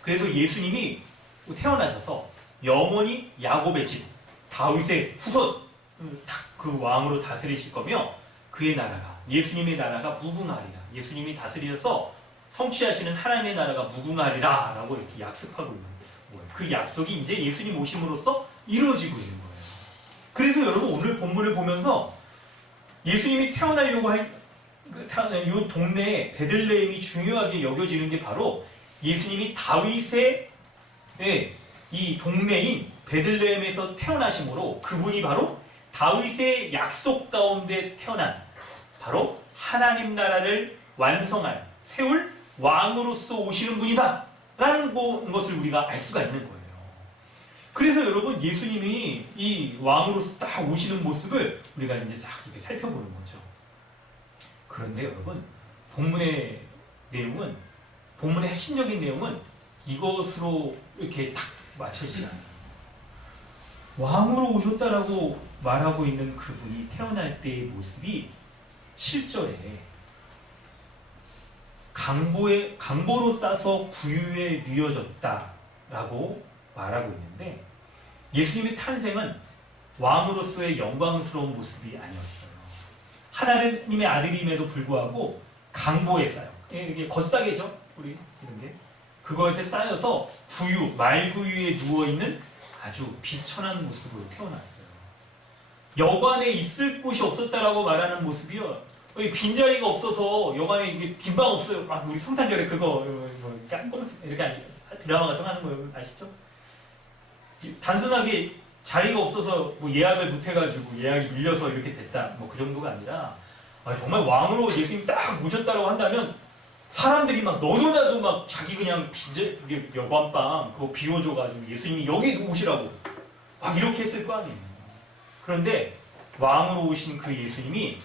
그래서 예수님이 태어나셔서 영원히 야곱의 집 다윗의 후손 그 왕으로 다스리실 거며 그의 나라가 예수님의 나라가 무궁하리라. 예수님이 다스리셔서 성취하시는 하나님의 나라가 무궁하리라 라고 이렇게 약속하고 있는 거예요. 그 약속이 이제 예수님 오심으로써 이루어지고 있는 거예요. 그래서 여러분 오늘 본문을 보면서 예수님이 태어나려고 할 이 동네에 베들레헴이 중요하게 여겨지는 게 바로 예수님이 다윗의 이 동네인 베들레헴에서 태어나심으로 그분이 바로 다윗의 약속 가운데 태어난 바로 하나님 나라를 완성할 세울 왕으로서 오시는 분이다 라는 것을 우리가 알 수가 있는 거예요. 그래서 여러분 예수님이 이 왕으로서 딱 오시는 모습을 우리가 이제 싹 이렇게 살펴보는 거죠. 그런데 여러분 본문의 내용은 본문의 핵심적인 내용은 이것으로 이렇게 딱 맞춰지지 않아요. 왕으로 오셨다라고 말하고 있는 그분이 태어날 때의 모습이 7절에 강보로 싸서 구유에 뉘어졌다라고 말하고 있는데 예수님의 탄생은 왕으로서의 영광스러운 모습이 아니었어요. 하나님의 아들임에도 불구하고 강보에 쌓여 이게 겉싸개죠. 우리 이런 게 그것에 쌓여서 말구유에 누워있는 아주 비천한 모습으로 태어났어요. 여관에 있을 곳이 없었다라고 말하는 모습이요. 빈자리가 없어서 여관에 이게 빈방 없어요. 우리 성탄절에 그거 이렇게 드라마 같은 거 하는 거 아시죠? 단순하게 자리가 없어서 예약을 못 해가지고 예약이 밀려서 이렇게 됐다. 그 정도가 아니라 정말 왕으로 예수님 딱 모셨다라고 한다면 사람들이 너도나도 자기 그냥 여관방 그거 비워줘가지고 예수님이 여기 오시라고 이렇게 했을 거 아니에요. 그런데 왕으로 오신 그 예수님이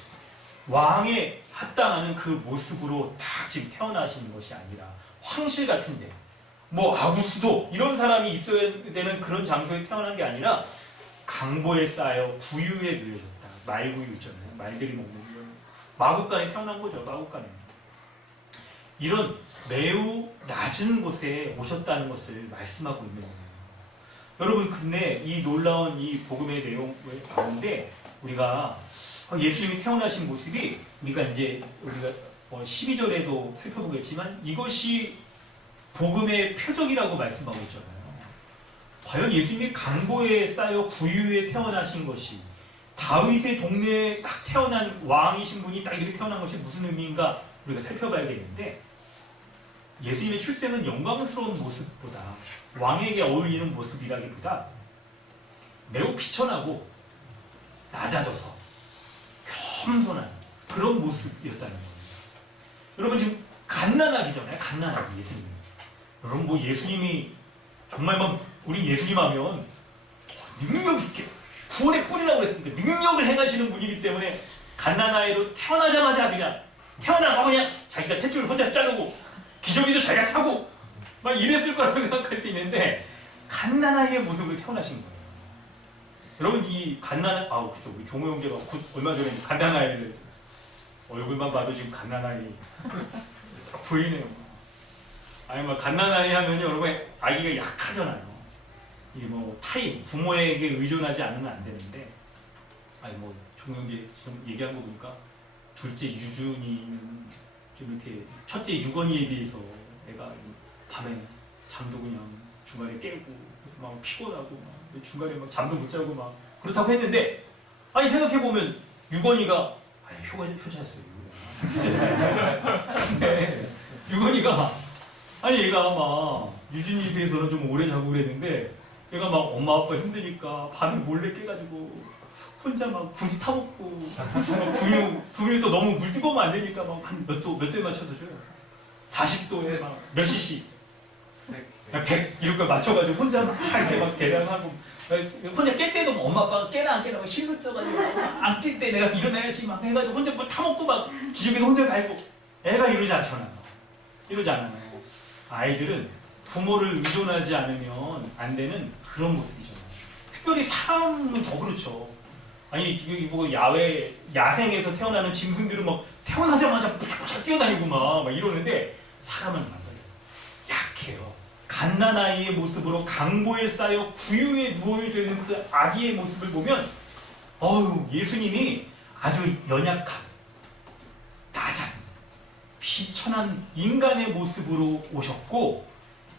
왕에 합당하는 그 모습으로 딱 지금 태어나시는 것이 아니라 황실 같은데 아구수도 이런 사람이 있어야 되는 그런 장소에 태어난 게 아니라 강보에 쌓여 구유에 누워졌다. 말구유 있잖아요. 말들이 먹는 마구간에 태어난 거죠. 마구간에. 이런 매우 낮은 곳에 오셨다는 것을 말씀하고 있는 거예요. 여러분 근데 이 놀라운 이 복음의 내용 가운데 우리가 예수님이 태어나신 모습이 우리가 12절에도 살펴보겠지만 이것이 복음의 표적이라고 말씀하고 있잖아요. 과연 예수님이 강보에 쌓여 구유에 태어나신 것이 다윗의 동네에 딱 태어난 왕이신 분이 딱 이렇게 태어난 것이 무슨 의미인가 우리가 살펴봐야겠는데, 예수님의 출생은 영광스러운 모습보다, 왕에게 어울리는 모습이라기보다 매우 비천하고 낮아져서 겸손한 그런 모습이었다는 겁니다. 여러분 지금 갓난아기잖아요. 갓난아기 예수님. 여러분 뭐 예수님이 정말 막 우리 예수님 하면 능력 있게 구원의 뿌리라고 그랬습니다. 능력을 행하시는 분이기 때문에 갓난아이로 태어나자마자 그냥 태어나서 그냥 자기가 탯줄을 혼자 자르고 기저귀도 자기가 차고 막 이랬을 거라고 생각할 수 있는데, 갓난아이의 모습으로 태어나신 거예요. 여러분 이 그쵸, 우리 종호 형제가 얼마 전에 갓난아이를, 얼굴만 봐도 지금 갓난아이 딱 보이네요. 아니 뭐 갓난아이 하면 여러분 아기가 약하잖아요. 이게 뭐 부모에게 의존하지 않으면 안 되는데, 아니 뭐 종호 형제 지금 얘기한 거 보니까 둘째 유준이는 좀 이렇게 첫째 유건이에 비해서 애가 밤에 잠도 그냥 중간에 깨고 그래서 막 피곤하고 막 중간에 막 잠도 못 자고 막 그렇다고 했는데, 아니 생각해 보면 유건이가 효자였어요. 근데 유건이가 아니 얘가 막 유준이에 비해서는 좀 오래 자고 그랬는데, 얘가 막 엄마 아빠 힘드니까 밤에 몰래 깨가지고 혼자 막 분유 타먹고 분유 또 너무 물 뜨거우면 안 되니까 막 한 몇 도에 맞춰서 줘요. 40도에 막 몇 cc 100 이런 거 맞춰가지고 혼자 막 이렇게 막 계량하고, 혼자 깰 때도 뭐 엄마 아빠가 깨나 안 깨나 막 실루 떠가지고 안 깰 때 내가 일어나야지 막 해가지고 혼자 뭐 타먹고 막 기저귀도 혼자 갈고. 애가 이러지 않잖아요. 이러지 않아요. 아이들은 부모를 의존하지 않으면 안 되는 그런 모습이잖아요. 특별히 사람은 더 그렇죠. 아니 이거 뭐 야생에서 태어나는 짐승들은 막 태어나자마자 쫙 뛰어다니고 막 이러는데, 사람은 안 그래요. 약해요. 갓난아이의 모습으로 강보에 쌓여 구유에 누워져 있는 그 아기의 모습을 보면 예수님이 아주 연약한, 낮은, 비천한 인간의 모습으로 오셨고,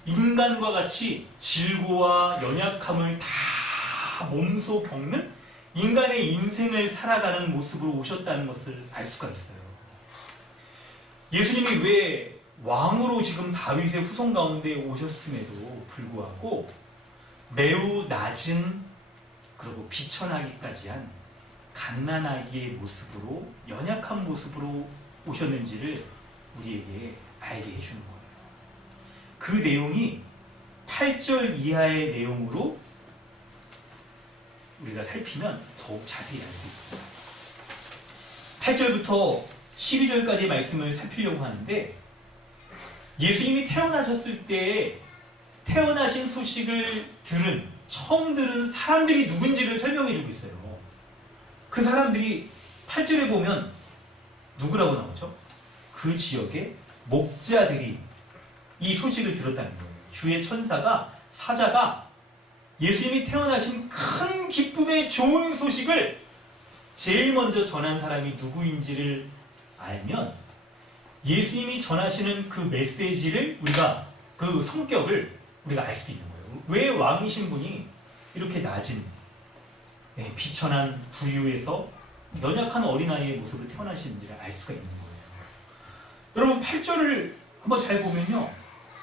인간과 같이 질고와 연약함을 다 몸소 겪는 인간의 인생을 살아가는 모습으로 오셨다는 것을 알 수가 있어요. 예수님이 왜 왕으로 지금 다윗의 후손 가운데 오셨음에도 불구하고 매우 낮은, 그리고 비천하기까지 한 갓난아기의 모습으로, 연약한 모습으로 오셨는지를 우리에게 알게 해주는 거예요. 그 내용이 8절 이하의 내용으로 우리가 살피면 더욱 자세히 알 수 있습니다. 8절부터 12절까지의 말씀을 살피려고 하는데, 예수님이 태어나셨을 때 태어나신 소식을 처음 들은 사람들이 누군지를 설명해 주고 있어요. 그 사람들이 8절에 보면 누구라고 나오죠? 그 지역의 목자들이 이 소식을 들었다는 거예요. 주의 사자가 예수님이 태어나신 큰 기쁨의 좋은 소식을 제일 먼저 전한 사람이 누구인지를 알면, 예수님이 전하시는 그 메시지를 그 성격을 우리가 알 수 있는 거예요. 왜 왕이신 분이 이렇게 낮은, 비천한 부유에서 연약한 어린아이의 모습으로 태어나시는지를 알 수가 있는 거예요. 여러분 8절을 한번 잘 보면요,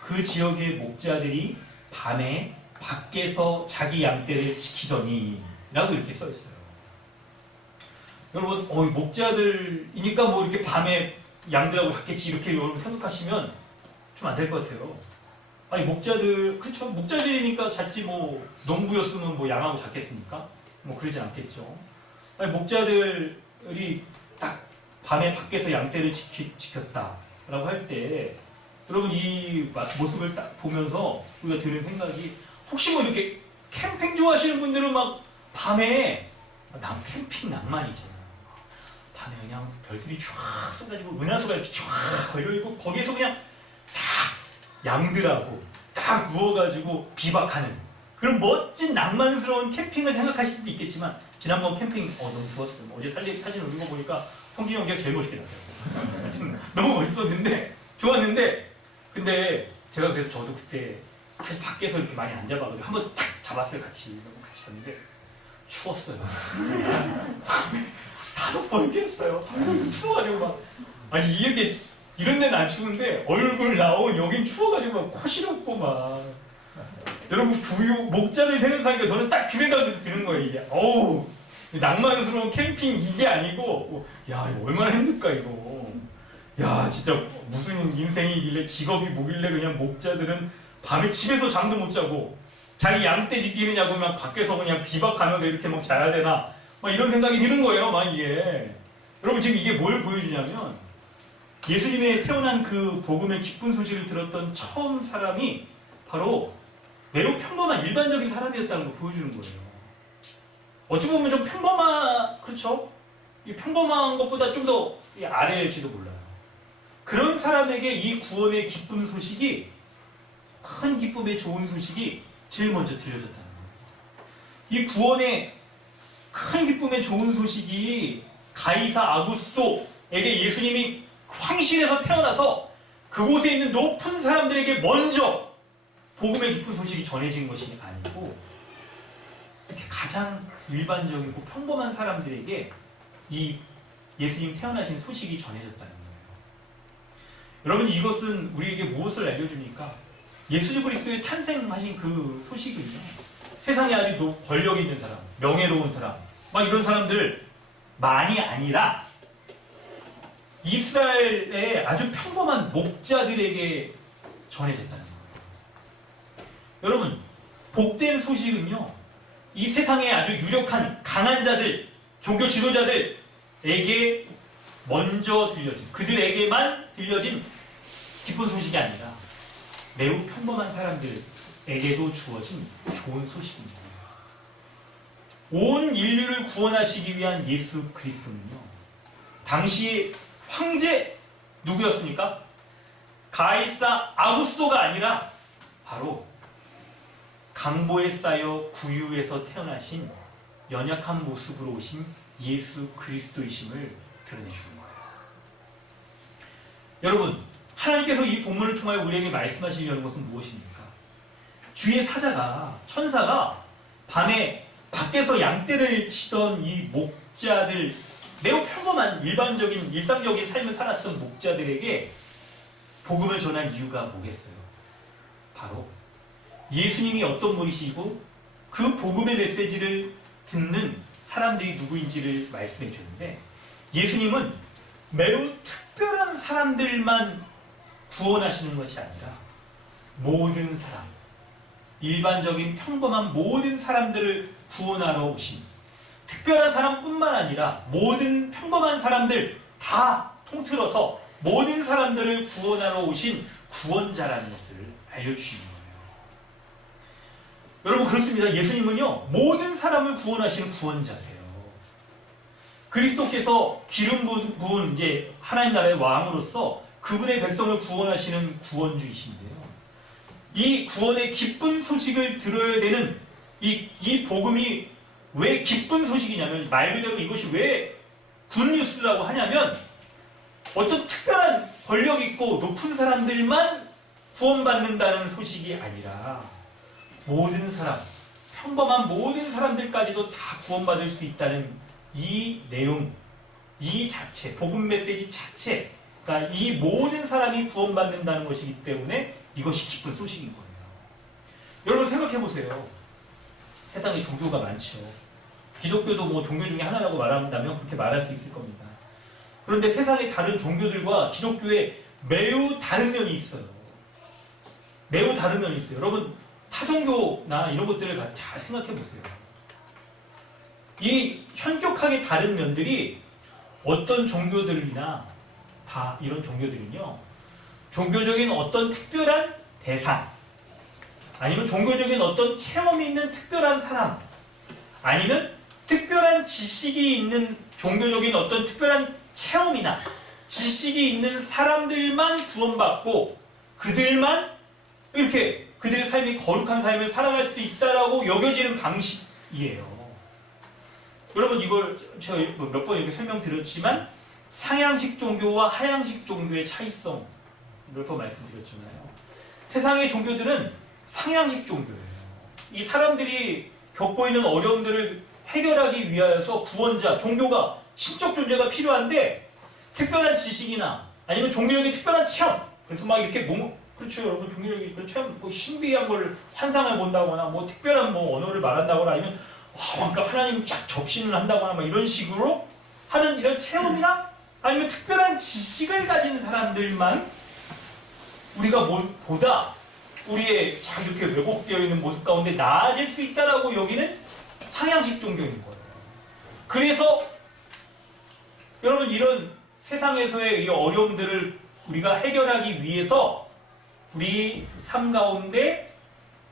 그 지역의 목자들이 밤에 밖에서 자기 양떼를 지키더니 라고 이렇게 써 있어요. 여러분 목자들이니까 뭐 이렇게 밤에 양들하고 잡겠지 이렇게 여러분 생각하시면 좀 안 될 것 같아요. 아니 그렇죠, 목자들이니까 잤지, 뭐 농부였으면 뭐 양하고 잤겠습니까? 뭐 그러지 않겠죠. 아니 목자들이 딱 밤에 밖에서 양떼를 지켰다라고 할 때, 여러분 이 모습을 딱 보면서 우리가 드는 생각이, 혹시 뭐 이렇게 캠핑 좋아하시는 분들은 막 밤에, 캠핑 낭만이잖아요. 밤에 그냥 별들이 쫙 쏟아지고 은하수가 이렇게 쫙 걸려있고, 거기에서 그냥 딱 양들하고 딱 누워가지고 비박하는 그런 멋진 낭만스러운 캠핑을 생각하실 수도 있겠지만, 지난번 캠핑 너무 좋았어요. 어제 사진 올린 거 보니까 성진이 형제가 제일 멋있게 나왔어요. 하여튼 너무 멋있었는데, 좋았는데, 근데 제가 그래서 저도 그때 사실 밖에서 이렇게 많이 안 잡아가지고 한번 탁 잡았어요. 같이 잤는데 추웠어요. 밤에 5번 깼어요. 추워가지고 막 아니 이렇게 이런 데는 안 추운데 얼굴 나온 여긴 추워가지고 막 코 시렵고 막 여러분 목자들 생각하니까 저는 딱 그 생각이 드는 거예요. 이게 어우 낭만스러운 캠핑 이게 아니고 야 이거 얼마나 힘들까 이거. 야 진짜 무슨 인생이길래 직업이 뭐길래 그냥 목자들은 밤에 집에서 잠도 못 자고 자기 양떼 지키느냐고 막 밖에서 그냥 비박하면서 이렇게 막 자야 되나 막 이런 생각이 드는 거예요. 막 이게 여러분 지금 이게 뭘 보여주냐면 예수님의 태어난 그 복음의 기쁜 소식을 들었던 처음 사람이 바로 매우 평범한 일반적인 사람이었다는 걸 보여주는 거예요. 어찌 보면 좀 그렇죠? 이 평범한 것보다 좀 더 아래일지도 몰라요. 그런 사람에게 이 구원의 기쁜 소식이 큰 기쁨의 좋은 소식이 제일 먼저 들려졌다는 거예요. 이 구원의 큰 기쁨의 좋은 소식이 가이사 아구스토에게 예수님이 황실에서 태어나서 그곳에 있는 높은 사람들에게 먼저 복음의 기쁜 소식이 전해진 것이 아니고 이렇게 가장 일반적이고 평범한 사람들에게 이 예수님 태어나신 소식이 전해졌다는 거예요. 여러분 이것은 우리에게 무엇을 알려줍니까? 예수 그리스도의 탄생하신 그 소식은요. 세상에 아주 권력 있는 사람, 명예로운 사람 막 이런 사람들만이 아니라 이스라엘의 아주 평범한 목자들에게 전해졌다는 거예요. 여러분 복된 소식은요. 이 세상에 아주 유력한 강한 자들, 종교 지도자들에게 먼저 들려진 그들에게만 들려진 기쁜 소식이 아니라 매우 평범한 사람들에게도 주어진 좋은 소식입니다. 온 인류를 구원하시기 위한 예수 그리스도는요. 당시 황제 누구였습니까? 가이사 아구스토가 아니라 바로 강보에 쌓여 구유에서 태어나신 연약한 모습으로 오신 예수 그리스도이심을 드러내주는 거예요. 여러분 하나님께서 이 본문을 통하여 우리에게 말씀하시려는 것은 무엇입니까? 주의 사자가 천사가 밤에 밖에서 양떼를 치던 이 목자들 매우 평범한 일반적인 일상적인 삶을 살았던 목자들에게 복음을 전한 이유가 뭐겠어요? 바로 예수님이 어떤 분이시고 그 복음의 메시지를 듣는 사람들이 누구인지를 말씀해 주는데 예수님은 매우 특별한 사람들만 구원하시는 것이 아니라 모든 사람, 일반적인 평범한 모든 사람들을 구원하러 오신 특별한 사람뿐만 아니라 모든 평범한 사람들 다 통틀어서 모든 사람들을 구원하러 오신 구원자라는 것을 알려주시는 거예요. 여러분 그렇습니다. 예수님은요 모든 사람을 구원하시는 구원자세요. 그리스도께서 기름 부은 이제 하나님 나라의 왕으로서 그분의 백성을 구원하시는 구원주이신데요. 이 구원의 기쁜 소식을 들어야 되는 이 복음이 왜 기쁜 소식이냐면 말 그대로 이것이 왜 굿뉴스라고 하냐면 어떤 특별한 권력 있고 높은 사람들만 구원받는다는 소식이 아니라 모든 사람, 평범한 모든 사람들까지도 다 구원받을 수 있다는 이 내용, 이 자체, 복음 메시지 자체가 이 모든 사람이 구원받는다는 것이기 때문에 이것이 기쁜 소식인 거예요. 여러분 생각해 보세요. 세상에 종교가 많죠. 기독교도 뭐 종교 중에 하나라고 말한다면 그렇게 말할 수 있을 겁니다. 그런데 세상의 다른 종교들과 기독교에 매우 다른 면이 있어요. 매우 다른 면이 있어요. 여러분 타종교나 이런 것들을 잘 생각해 보세요. 이 현격하게 다른 면들이 어떤 종교들이나 다 이런 종교들은요. 종교적인 어떤 특별한 대상 아니면 종교적인 어떤 체험이 있는 특별한 사람 아니면 특별한 지식이 있는 종교적인 어떤 특별한 체험이나 지식이 있는 사람들만 구원받고 그들만 이렇게 그들의 삶이 거룩한 삶을 살아갈 수 있다라고 여겨지는 방식이에요. 여러분 이걸 제가 몇 번 이렇게 설명드렸지만 상향식 종교와 하향식 종교의 차이성 몇 번 말씀드렸잖아요. 세상의 종교들은 상향식 종교예요. 이 사람들이 겪고 있는 어려움들을 해결하기 위하여서 구원자, 종교가 신적 존재가 필요한데 특별한 지식이나 아니면 종교적인 특별한 체험, 그래서 막 이렇게 그렇죠 여러분, 종교적인 그런 체험, 뭐 신비한 걸 환상을 본다거나 뭐 특별한 뭐 언어를 말한다거나 아니면 그러니까 하나님 쫙 접신을 한다거나 막 이런 식으로 하는 이런 체험이나 아니면 특별한 지식을 가진 사람들만 우리가 보다 우리의 자 이렇게 왜곡되어 있는 모습 가운데 나아질 수 있다라고 여기는 상향식 종교인 거예요. 그래서 여러분 이런 세상에서의 이 어려움들을 우리가 해결하기 위해서 우리 삶 가운데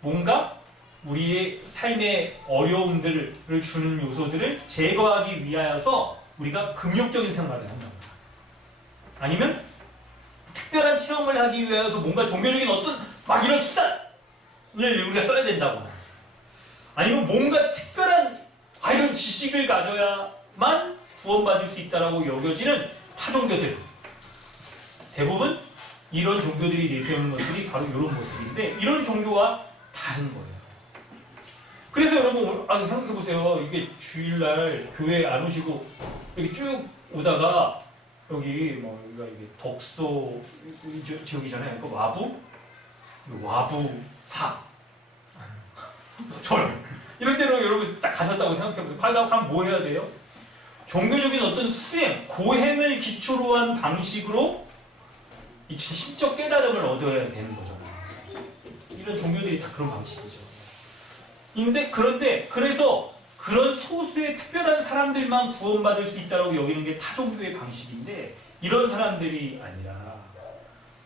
뭔가 우리의 삶의 어려움들을 주는 요소들을 제거하기 위하여서 우리가 금욕적인 생활을 한다거나 아니면 특별한 체험을 하기 위해서 뭔가 종교적인 어떤 막 이런 수단을 우리가 써야 된다거나 아니면 뭔가 특별한 이런 지식을 가져야만 구원받을 수 있다라고 여겨지는 타종교들, 대부분 이런 종교들이 내세우는 것들이 바로 이런 모습인데 이런 종교와 다른 거예요. 그래서 여러분 생각해보세요. 이게 주일날 교회 안 오시고 여기 쭉 오다가 여기 뭐 이게 덕소 지역이잖아요. 그 와부사 절 이런 데로 여러분 딱 가셨다고 생각해보세요. 가면 뭐 해야 돼요? 종교적인 어떤 수행, 고행을 기초로 한 방식으로 이 신적 깨달음을 얻어야 되는 거잖아요. 이런 종교들이 다 그런 방식이죠. 그런데 그래서 그런 소수의 특별한 사람들만 구원받을 수 있다고 여기는 게 타종교의 방식인데 이런 사람들이 아니라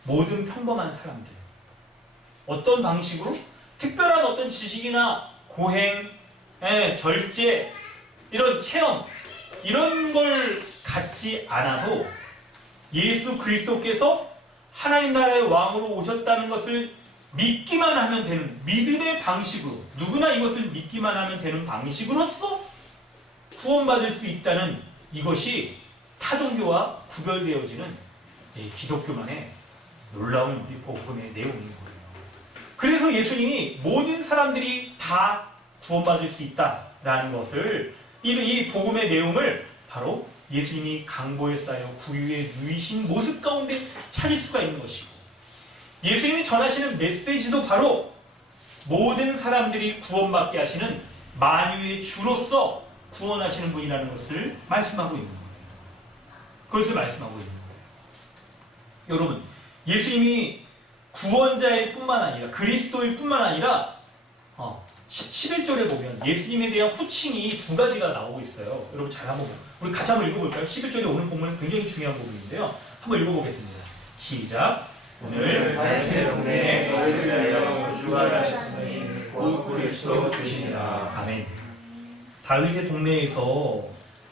모든 평범한 사람들 어떤 방식으로 특별한 어떤 지식이나 고행, 절제, 이런 체험 이런 걸 갖지 않아도 예수 그리스도께서 하나님 나라의 왕으로 오셨다는 것을 믿기만 하면 되는 믿음의 방식으로 누구나 이것을 믿기만 하면 되는 방식으로서 구원받을 수 있다는 이것이 타종교와 구별되어지는 기독교만의 놀라운 이 복음의 내용인 거예요. 그래서 예수님이 모든 사람들이 다 구원받을 수 있다라는 것을 이 복음의 내용을 바로 예수님이 강보에 쌓여 구유에 누이신 모습 가운데 찾을 수가 있는 것이고 예수님이 전하시는 메시지도 바로 모든 사람들이 구원받게 하시는 만유의 주로서 구원하시는 분이라는 것을 말씀하고 있는 거예요. 그것을 말씀하고 있는 거예요. 여러분, 예수님이 구원자일 뿐만 아니라 그리스도일 뿐만 아니라 11절에 보면 예수님에 대한 호칭이 두 가지가 나오고 있어요. 여러분 잘 한번 우리 같이 한번 읽어볼까요? 11절에 오는 본문은 굉장히 중요한 부분인데요. 한번 읽어보겠습니다. 시작. 오늘 다윗의 동네에 너희를 위하여 우주가 하셨으니 곧 그리스도 주시니라. 아멘. 다윗의 동네에서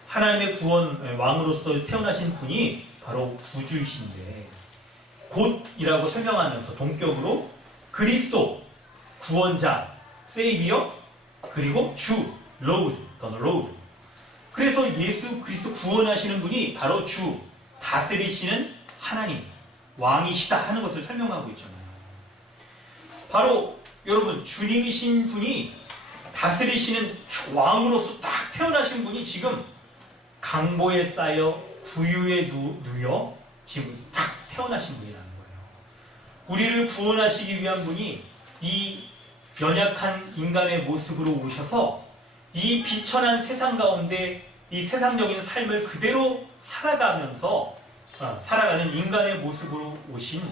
하나님의 구원 왕으로서 태어나신 분이 바로 구주이신데 곧이라고 설명하면서 동격으로 그리스도, 구원자, 세이비어, 그리고 주, 로드, 또는 로드. 그래서 예수 그리스도 구원하시는 분이 바로 주, 다스리시는 하나님, 왕이시다 하는 것을 설명하고 있잖아요. 바로 여러분 주님이신 분이 다스리시는 왕으로서 딱 태어나신 분이 지금 강보에 쌓여 구유에 누여 지금 딱 태어나신 분이라는 거예요. 우리를 구원하시기 위한 분이 이 연약한 인간의 모습으로 오셔서 이 비천한 세상 가운데 이 세상적인 삶을 그대로 살아가는 인간의 모습으로 오신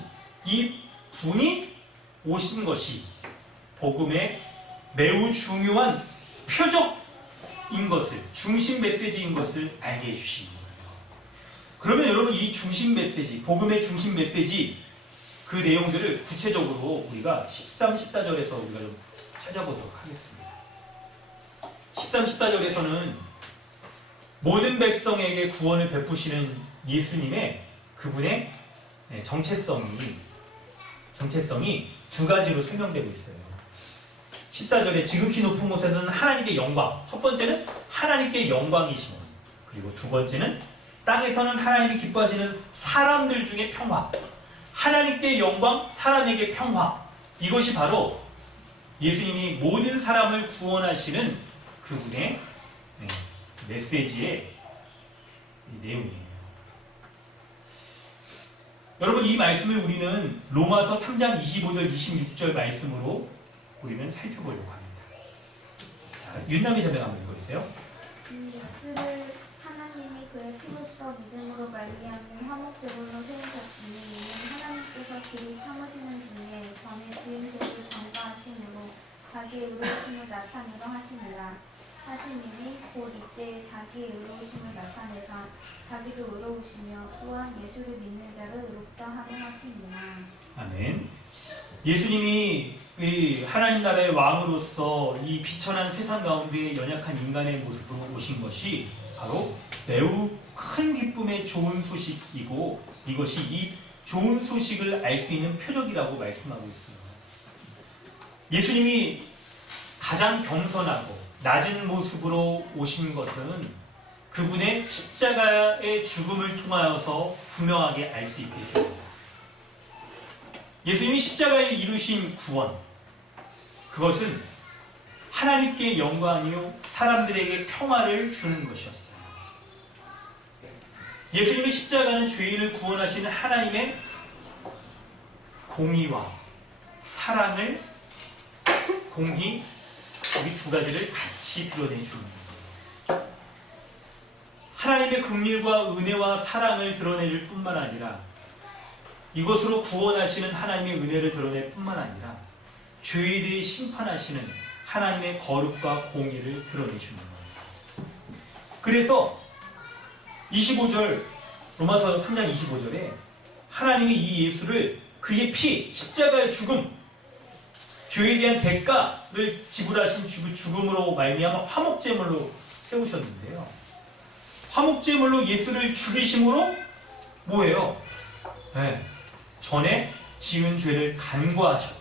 이 분이 오신 것이 복음의 매우 중요한 표적인 것을, 중심 메시지인 것을 알게 해주신 거예요. 그러면 여러분 이 중심 메시지, 복음의 중심 메시지 그 내용들을 구체적으로 우리가 13, 14절에서 우리가 좀 찾아보도록 하겠습니다. 13, 14절에서는 모든 백성에게 구원을 베푸시는 예수님의 그분의 정체성이 두 가지로 설명되고 있어요. 14절에 지극히 높은 곳에서는 하나님께 영광, 첫 번째는 하나님께 영광이시며 그리고 두 번째는 땅에서는 하나님이 기뻐하시는 사람들 중에 평화, 하나님께 영광, 사람에게 평화. 이것이 바로 예수님이 모든 사람을 구원하시는 그분의 메시지의 이 내용이에요. 여러분, 이 말씀을 우리는 로마서 3장 25절 26절 말씀으로 우리는 살펴보려고 합니다. 자, 윤남이 자매 한번 읽어주세요. 이 예수를 하나님이 그의 피로써 믿음으로 말미암는 화목제물로 세우셨으니 이는 하나님께서 그리 참으시는 중에 전에 지은 죄를 전가하심으로 자기의 의로우심을 나타내려 하심이니 곧 이때 자기의 의로우심을 나타내사 자기도 의로우시며 또한 예수를 믿는 자를 의롭다 하려 하심이나. 아멘. 예수님이 이 하나님 나라의 왕으로서 이 비천한 세상 가운데 연약한 인간의 모습으로 오신 것이 바로 매우 큰 기쁨의 좋은 소식이고, 이것이 이 좋은 소식을 알 수 있는 표적이라고 말씀하고 있어요. 예수님이 가장 겸손하고 낮은 모습으로 오신 것은 그분의 십자가의 죽음을 통하여서 분명하게 알 수 있게 됩니다. 예수님이 십자가에 이루신 구원, 그것은 하나님께 영광이요 사람들에게 평화를 주는 것이었어요. 예수님의 십자가는 죄인을 구원하시는 하나님의 공의와 사랑을 공히 이 두 가지를 같이 드러내주는 겁니다. 하나님의 긍휼과 은혜와 사랑을 드러내줄 뿐만 아니라 이것으로 구원하시는 하나님의 은혜를 드러낼 뿐만 아니라 죄에 대해 심판하시는 하나님의 거룩과 공의를 드러내주는 겁니다. 그래서 25절 로마서 3장 25절에 하나님이 이 예수를 그의 피, 십자가의 죽음, 죄에 대한 대가를 지불하신 죽음으로 말미암아 화목제물로 세우셨는데요. 화목제물로 예수를 죽이심으로 뭐예요? 네, 전에 지은 죄를 간과하셨대요.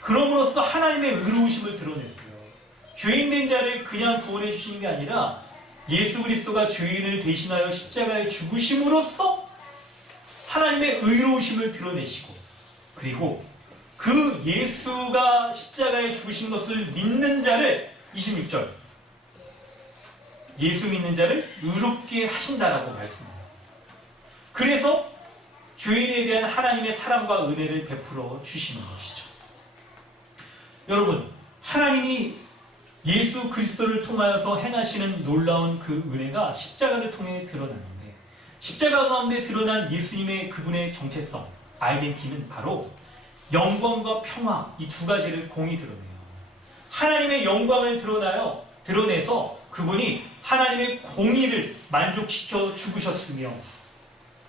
그럼으로써 하나님의 의로우심을 드러냈어요. 죄인된 자를 그냥 구원해 주시는 게 아니라 예수 그리스도가 죄인을 대신하여 십자가에 죽으심으로써 하나님의 의로우심을 드러내시고, 그리고 그 예수가 십자가에 죽으신 것을 믿는 자를 26절 예수 믿는 자를 의롭게 하신다라고 말씀합니다. 그래서 죄인에 대한 하나님의 사랑과 은혜를 베풀어 주시는 것이죠. 여러분, 하나님이 예수 그리스도를 통하여서 행하시는 놀라운 그 은혜가 십자가를 통해 드러났는데, 십자가 가운데 드러난 예수님의 그분의 정체성, 아이덴티티는 바로 영광과 평화, 이 두 가지를 공히 드러내요. 하나님의 영광을 드러내서 그분이 하나님의 공의를 만족시켜 죽으셨으며,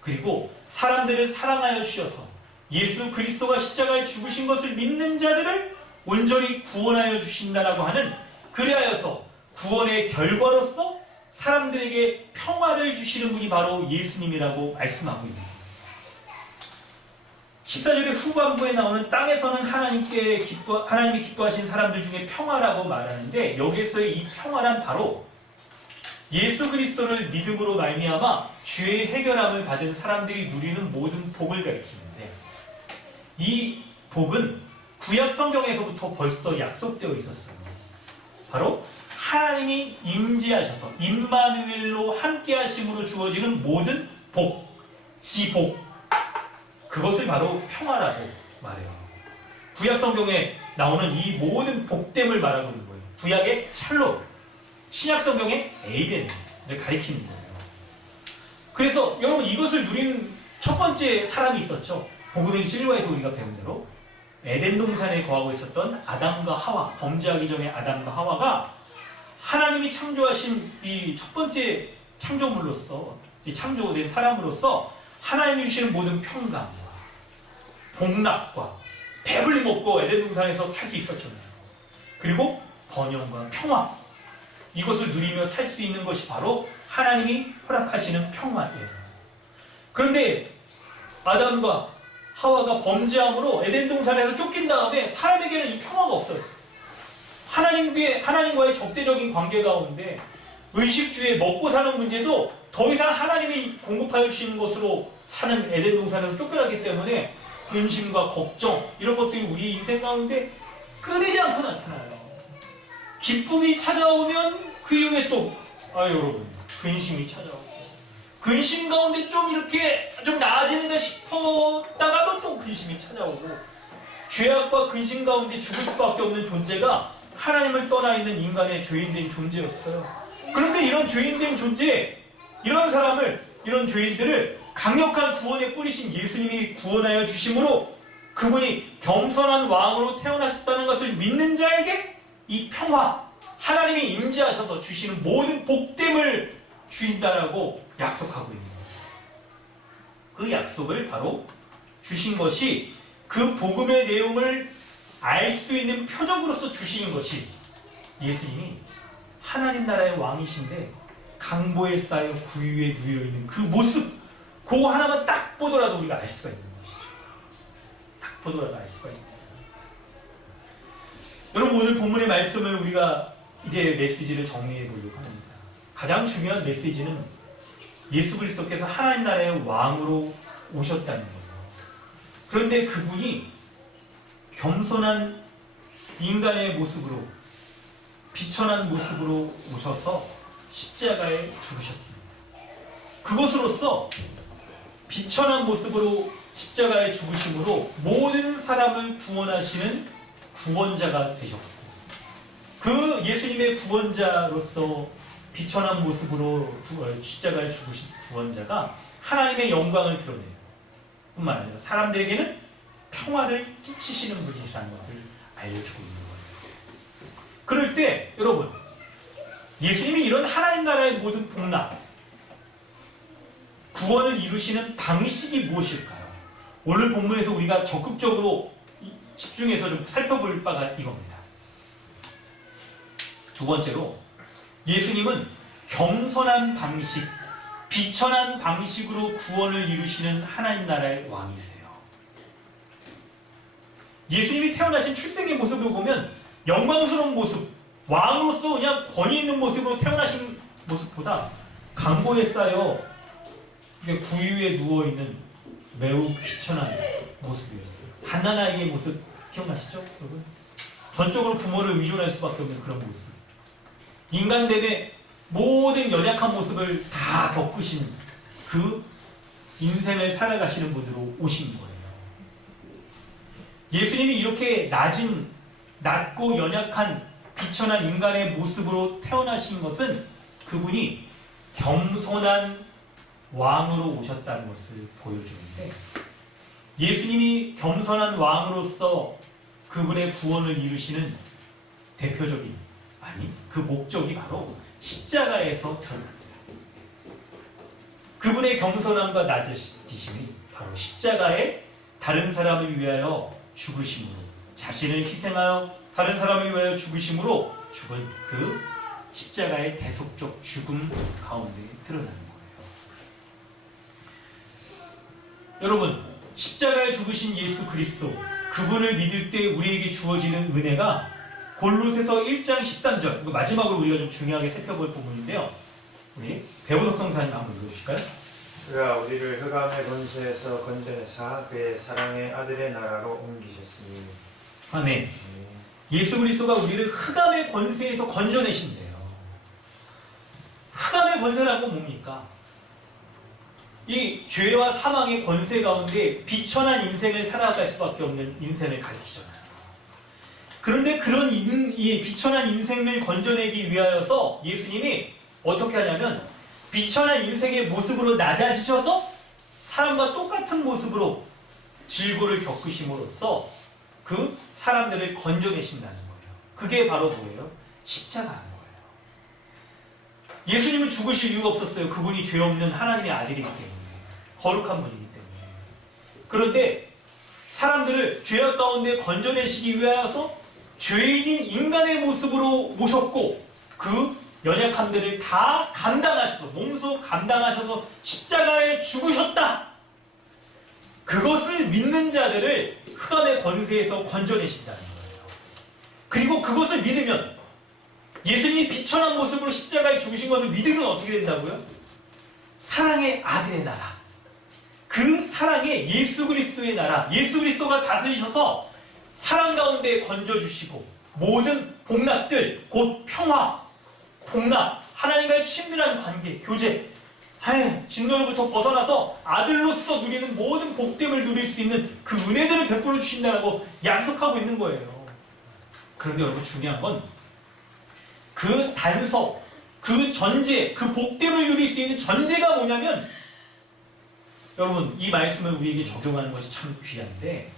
그리고 사람들을 사랑하여 주셔서 예수 그리스도가 십자가에 죽으신 것을 믿는 자들을 온전히 구원하여 주신다라고 하는, 그리하여서 구원의 결과로서 사람들에게 평화를 주시는 분이 바로 예수님이라고 말씀하고 있는 거예요. 14절의 후반부에 나오는 땅에서는 하나님이 기뻐하신 사람들 중에 평화라고 말하는데, 여기서의 이 평화란 바로 예수 그리스도를 믿음으로 말미암아 죄의 해결함을 받은 사람들이 누리는 모든 복을 가리키는데, 이 복은 구약 성경에서부터 벌써 약속되어 있었어요. 바로 하나님이 임재하셔서 임마누엘로 함께 하심으로 주어지는 모든 복, 지복, 그것을 바로 평화라고 말해요. 구약 성경에 나오는 이 모든 복됨을 말하고 있는 거예요. 구약의 샬롬, 신약 성경의 에이덴을 가리키는 거예요. 그래서 여러분, 이것을 누리는 첫 번째 사람이 있었죠. 복음의 1과에서 우리가 배운 대로 에덴 동산에 거하고 있었던 아담과 하와, 범죄하기 전에 아담과 하와가 하나님이 창조하신 이 첫 번째 창조물로서, 창조된 사람으로서 하나님이 주시는 모든 평강과 복락과 배불리 먹고 에덴 동산에서 살 수 있었잖아요. 그리고 번영과 평화, 이것을 누리며 살 수 있는 것이 바로 하나님이 허락하시는 평화예요. 그런데 아담과 하와가 범죄함으로 에덴 동산에서 쫓긴 다음에 사람에게는 이 평화가 없어요. 하나님과의 적대적인 관계 가운데 의식주에 먹고 사는 문제도 더 이상 하나님이 공급하여 주시는 것으로 사는 에덴 동산에서 쫓겨났기 때문에 근심과 걱정, 이런 것들이 우리 인생 가운데 끊이지 않고 나타나요. 기쁨이 찾아오면 그 이후에 또 여러분, 근심이 찾아오고 근심 가운데 좀 이렇게 좀 나아지는가 싶었다가도 또 근심이 찾아오고 죄악과 근심 가운데 죽을 수밖에 없는 존재가 하나님을 떠나 있는 인간의 죄인된 존재였어요. 그런데 이런 죄인된 존재, 이런 사람을, 이런 죄인들을 강력한 구원에 뿌리신 예수님이 구원하여 주심으로 그분이 겸손한 왕으로 태어나셨다는 것을 믿는 자에게 이 평화, 하나님이 임재하셔서 주시는 모든 복됨을 주신다라고 약속하고 있는 거예요. 그 약속을 바로 주신 것이 그 복음의 내용을 알 수 있는 표적으로서 주신 것이 예수님이 하나님 나라의 왕이신데 강보에 쌓여 구유에 누여있는 그 모습, 그거 하나만 딱 보더라도 우리가 알 수가 있는 것이죠. 딱 보더라도 알 수가 있는 거예요. 여러분, 오늘 본문의 말씀을 우리가 이제 메시지를 정리해 보려고 합니다. 가장 중요한 메시지는 예수 그리스도께서 하나님 나라의 왕으로 오셨다는 거예요. 그런데 그분이 겸손한 인간의 모습으로, 비천한 모습으로 오셔서 십자가에 죽으셨습니다. 그것으로서 비천한 모습으로 십자가에 죽으심으로 모든 사람을 구원하시는 구원자가 되셨고, 그 예수님의 구원자로서 비천한 모습으로 십자가에 죽으신 구원자가 하나님의 영광을 드러내요. 뿐만 아니라 사람들에게는 평화를 끼치시는 분이라는 것을 알려주고 있는 거예요. 그럴 때 여러분, 예수님이 이런 하나님 나라의 모든 복락, 구원을 이루시는 방식이 무엇일까요? 오늘 본문에서 우리가 적극적으로 집중해서 좀 살펴볼 바가 이겁니다. 두 번째로, 예수님은 겸손한 방식, 비천한 방식으로 구원을 이루시는 하나님 나라의 왕이세요. 예수님이 태어나신 출생의 모습을 보면 영광스러운 모습, 왕으로서 그냥 권위 있는 모습으로 태어나신 모습보다 강보에 쌓여 구유에 누워있는 매우 비천한 모습이었어요. 갓난아이의 모습 기억나시죠? 여러분? 전적으로 부모를 의존할 수밖에 없는 그런 모습. 인간됨의 모든 연약한 모습을 다 겪으시는 그 인생을 살아가시는 분으로 오신 거예요. 예수님이 이렇게 낮고 연약한 비천한 인간의 모습으로 태어나신 것은 그분이 겸손한 왕으로 오셨다는 것을 보여주는데, 예수님이 겸손한 왕으로서 그분의 구원을 이루시는 대표적인, 그 목적이 바로 십자가에서 드러납니다. 그분의 겸손함과 낮으심이 바로 십자가에 다른 사람을 위하여 죽으심으로, 자신을 희생하여 다른 사람을 위하여 죽으심으로 죽은 그 십자가의 대속적 죽음 가운데 드러나는 거예요. 여러분, 십자가에 죽으신 예수 그리스도, 그분을 믿을 때 우리에게 주어지는 은혜가 골로새서 1장 13절, 마지막으로 우리가 좀 중요하게 살펴볼 부분인데요. 우리 배우석 성사님 한번 읽어주실까요? 그가 우리를 흑암의 권세에서 건져내사 그의 사랑의 아들의 나라로 옮기셨으니. 아멘. 예수 그리스도가 우리를 흑암의 권세에서 건져내신대요. 흑암의 권세라는 건 뭡니까? 이 죄와 사망의 권세 가운데 비천한 인생을 살아갈 수밖에 없는 인생을 가리키잖아요. 그런데 그런 이 비천한 인생을 건져내기 위하여서 예수님이 어떻게 하냐면 비천한 인생의 모습으로 낮아지셔서 사람과 똑같은 모습으로 질고를 겪으심으로써 그 사람들을 건져내신다는 거예요. 그게 바로 뭐예요? 십자가인 거예요. 예수님은 죽으실 이유가 없었어요. 그분이 죄 없는 하나님의 아들이기 때문에, 거룩한 분이기 때문에. 그런데 사람들을 죄악 가운데 건져내시기 위하여서 죄인인 인간의 모습으로 모셨고, 그 연약함들을 다 감당하셔서, 몸소 감당하셔서 십자가에 죽으셨다. 그것을 믿는 자들을 흑암의 권세에서 건져내신다는 거예요. 그리고 그것을 믿으면, 예수님이 비천한 모습으로 십자가에 죽으신 것을 믿으면 어떻게 된다고요? 사랑의 아들의 나라, 그 사랑의 예수 그리스도의 나라, 예수 그리스도가 다스리셔서 사랑 가운데 건져주시고 모든 복락들, 곧 평화, 복락, 하나님과의 친밀한 관계, 교제, 진노로부터 벗어나서 아들로서 누리는 모든 복됨을 누릴 수 있는 그 은혜들을 베풀어 주신다고 약속하고 있는 거예요. 그런데 여러분 중요한 건 그 단서, 그 전제, 그 복됨을 누릴 수 있는 전제가 뭐냐면 여러분 이 말씀을 우리에게 적용하는 것이 참 귀한데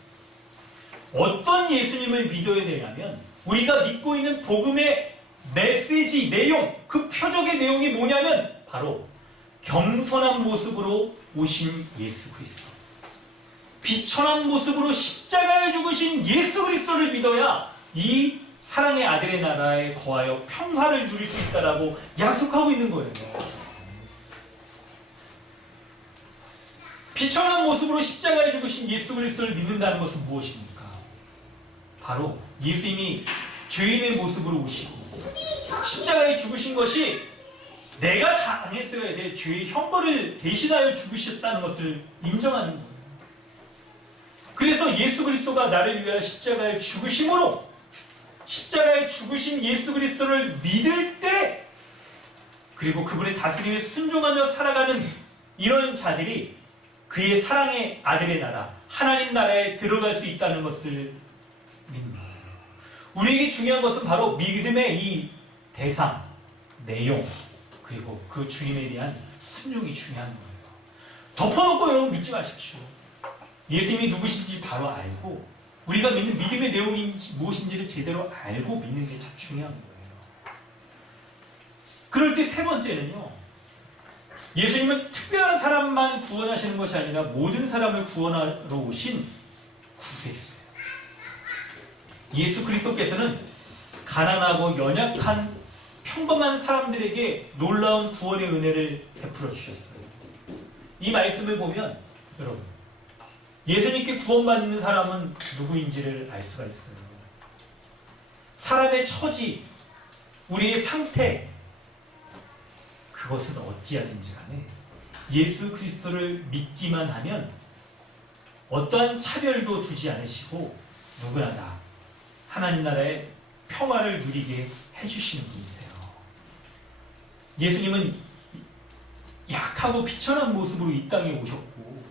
어떤 예수님을 믿어야 되냐면 우리가 믿고 있는 복음의 메시지, 내용, 그 표적의 내용이 뭐냐면 바로 겸손한 모습으로 오신 예수 그리스도, 비천한 모습으로 십자가에 죽으신 예수 그리스도를 믿어야 이 사랑의 아들의 나라에 거하여 평화를 누릴 수 있다라고 약속하고 있는 거예요. 비천한 모습으로 십자가에 죽으신 예수 그리스도를 믿는다는 것은 무엇입니까? 바로 예수님이 죄인의 모습으로 오시고 십자가에 죽으신 것이 내가 당했어야 될 죄의 형벌을 대신하여 죽으셨다는 것을 인정하는 거예요. 그래서 예수 그리스도가 나를 위하여 십자가에 죽으심으로 십자가에 죽으신 예수 그리스도를 믿을 때 그리고 그분의 다스림에 순종하며 살아가는 이런 자들이 그의 사랑의 아들의 나라, 하나님 나라에 들어갈 수 있다는 것을 믿는 거예요. 우리에게 중요한 것은 바로 믿음의 이 대상, 내용, 그리고 그 주님에 대한 순종이 중요한 거예요. 덮어놓고 여러분 믿지 마십시오. 예수님이 누구신지 바로 알고 우리가 믿는 믿음의 내용이 무엇인지를 제대로 알고 믿는 게 참 중요한 거예요. 그럴 때 세 번째는요. 예수님은 특별한 사람만 구원하시는 것이 아니라 모든 사람을 구원하러 오신 구세주세요. 예수 그리스도께서는 가난하고 연약한 평범한 사람들에게 놀라운 구원의 은혜를 베풀어 주셨어요. 이 말씀을 보면 여러분 예수님께 구원받는 사람은 누구인지를 알 수가 있어요. 사람의 처지, 우리의 상태, 그것은 어찌하든지 간에 예수 그리스도를 믿기만 하면 어떠한 차별도 두지 않으시고 누구나 다 하나님 나라의 평화를 누리게 해주시는 분이세요. 예수님은 약하고 비천한 모습으로 이 땅에 오셨고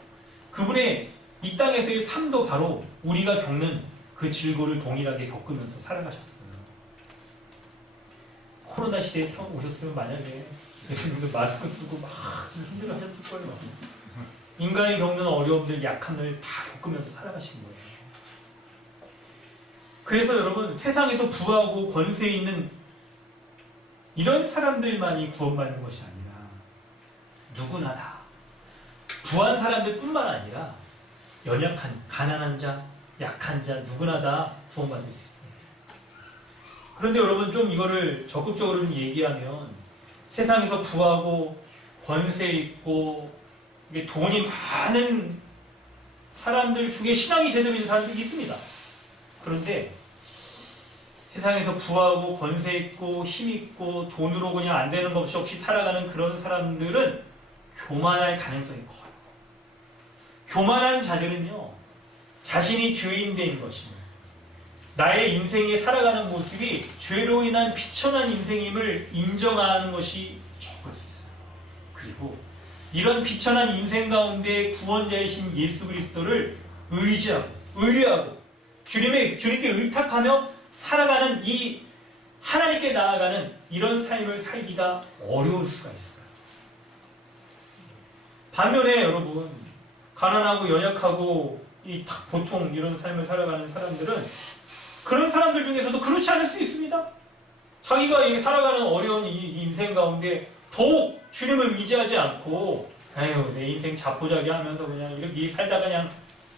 그분의 이 땅에서의 삶도 바로 우리가 겪는 그 질고를 동일하게 겪으면서 살아가셨어요. 코로나 시대에 오셨으면 만약에 예수님도 마스크 쓰고 막 힘들어 하셨을 거예요. 인간이 겪는 어려움들, 약함을 다 겪으면서 살아가시는 거예요. 그래서 여러분 세상에서 부하고 권세 있는 이런 사람들만이 구원받는 것이 아니라 누구나 다 부한 사람들 뿐만 아니라 연약한, 가난한 자, 약한 자 누구나 다 구원받을 수 있습니다. 그런데 여러분 좀 이거를 적극적으로 얘기하면 세상에서 부하고 권세 있고 돈이 많은 사람들 중에 신앙이 제대로 있는 사람들이 있습니다. 그런데 세상에서 부하고 권세 있고 힘 있고 돈으로 그냥 안 되는 것 없이 살아가는 그런 사람들은 교만할 가능성이 커요. 교만한 자들은요, 자신이 죄인된 것이며 나의 인생에 살아가는 모습이 죄로 인한 비천한 인생임을 인정하는 것이 적을 수 있어요. 그리고 이런 비천한 인생 가운데 구원자이신 예수 그리스도를 의지하고 의뢰하고 주님께 의탁하며 살아가는 이 하나님께 나아가는 이런 삶을 살기가 어려울 수가 있어요. 반면에 여러분 가난하고 연약하고 보통 이런 삶을 살아가는 사람들은 그런 사람들 중에서도 그렇지 않을 수 있습니다. 자기가 살아가는 어려운 이 인생 가운데 더욱 주님을 의지하지 않고 에휴 내 인생 자포자기 하면서 그냥 이렇게 살다가 그냥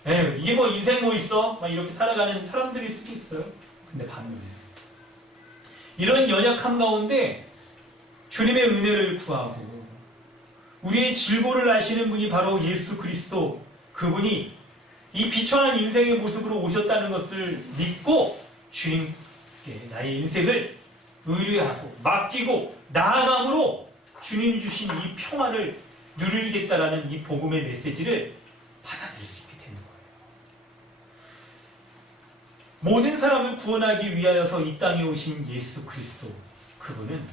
에휴 이게 뭐 인생 뭐 있어? 막 이렇게 살아가는 사람들일 수도 있어요. 근데 반면에 이런 연약함 가운데 주님의 은혜를 구하고 우리의 질고를 아시는 분이 바로 예수 그리스도, 그분이 이 비천한 인생의 모습으로 오셨다는 것을 믿고 주님께 나의 인생을 의뢰하고 맡기고 나아감으로 주님 주신 이 평화를 누리겠다라는 이 복음의 메시지를 받아들일 수 있게 되는 거예요. 모든 사람을 구원하기 위하여서 이 땅에 오신 예수 그리스도, 그분은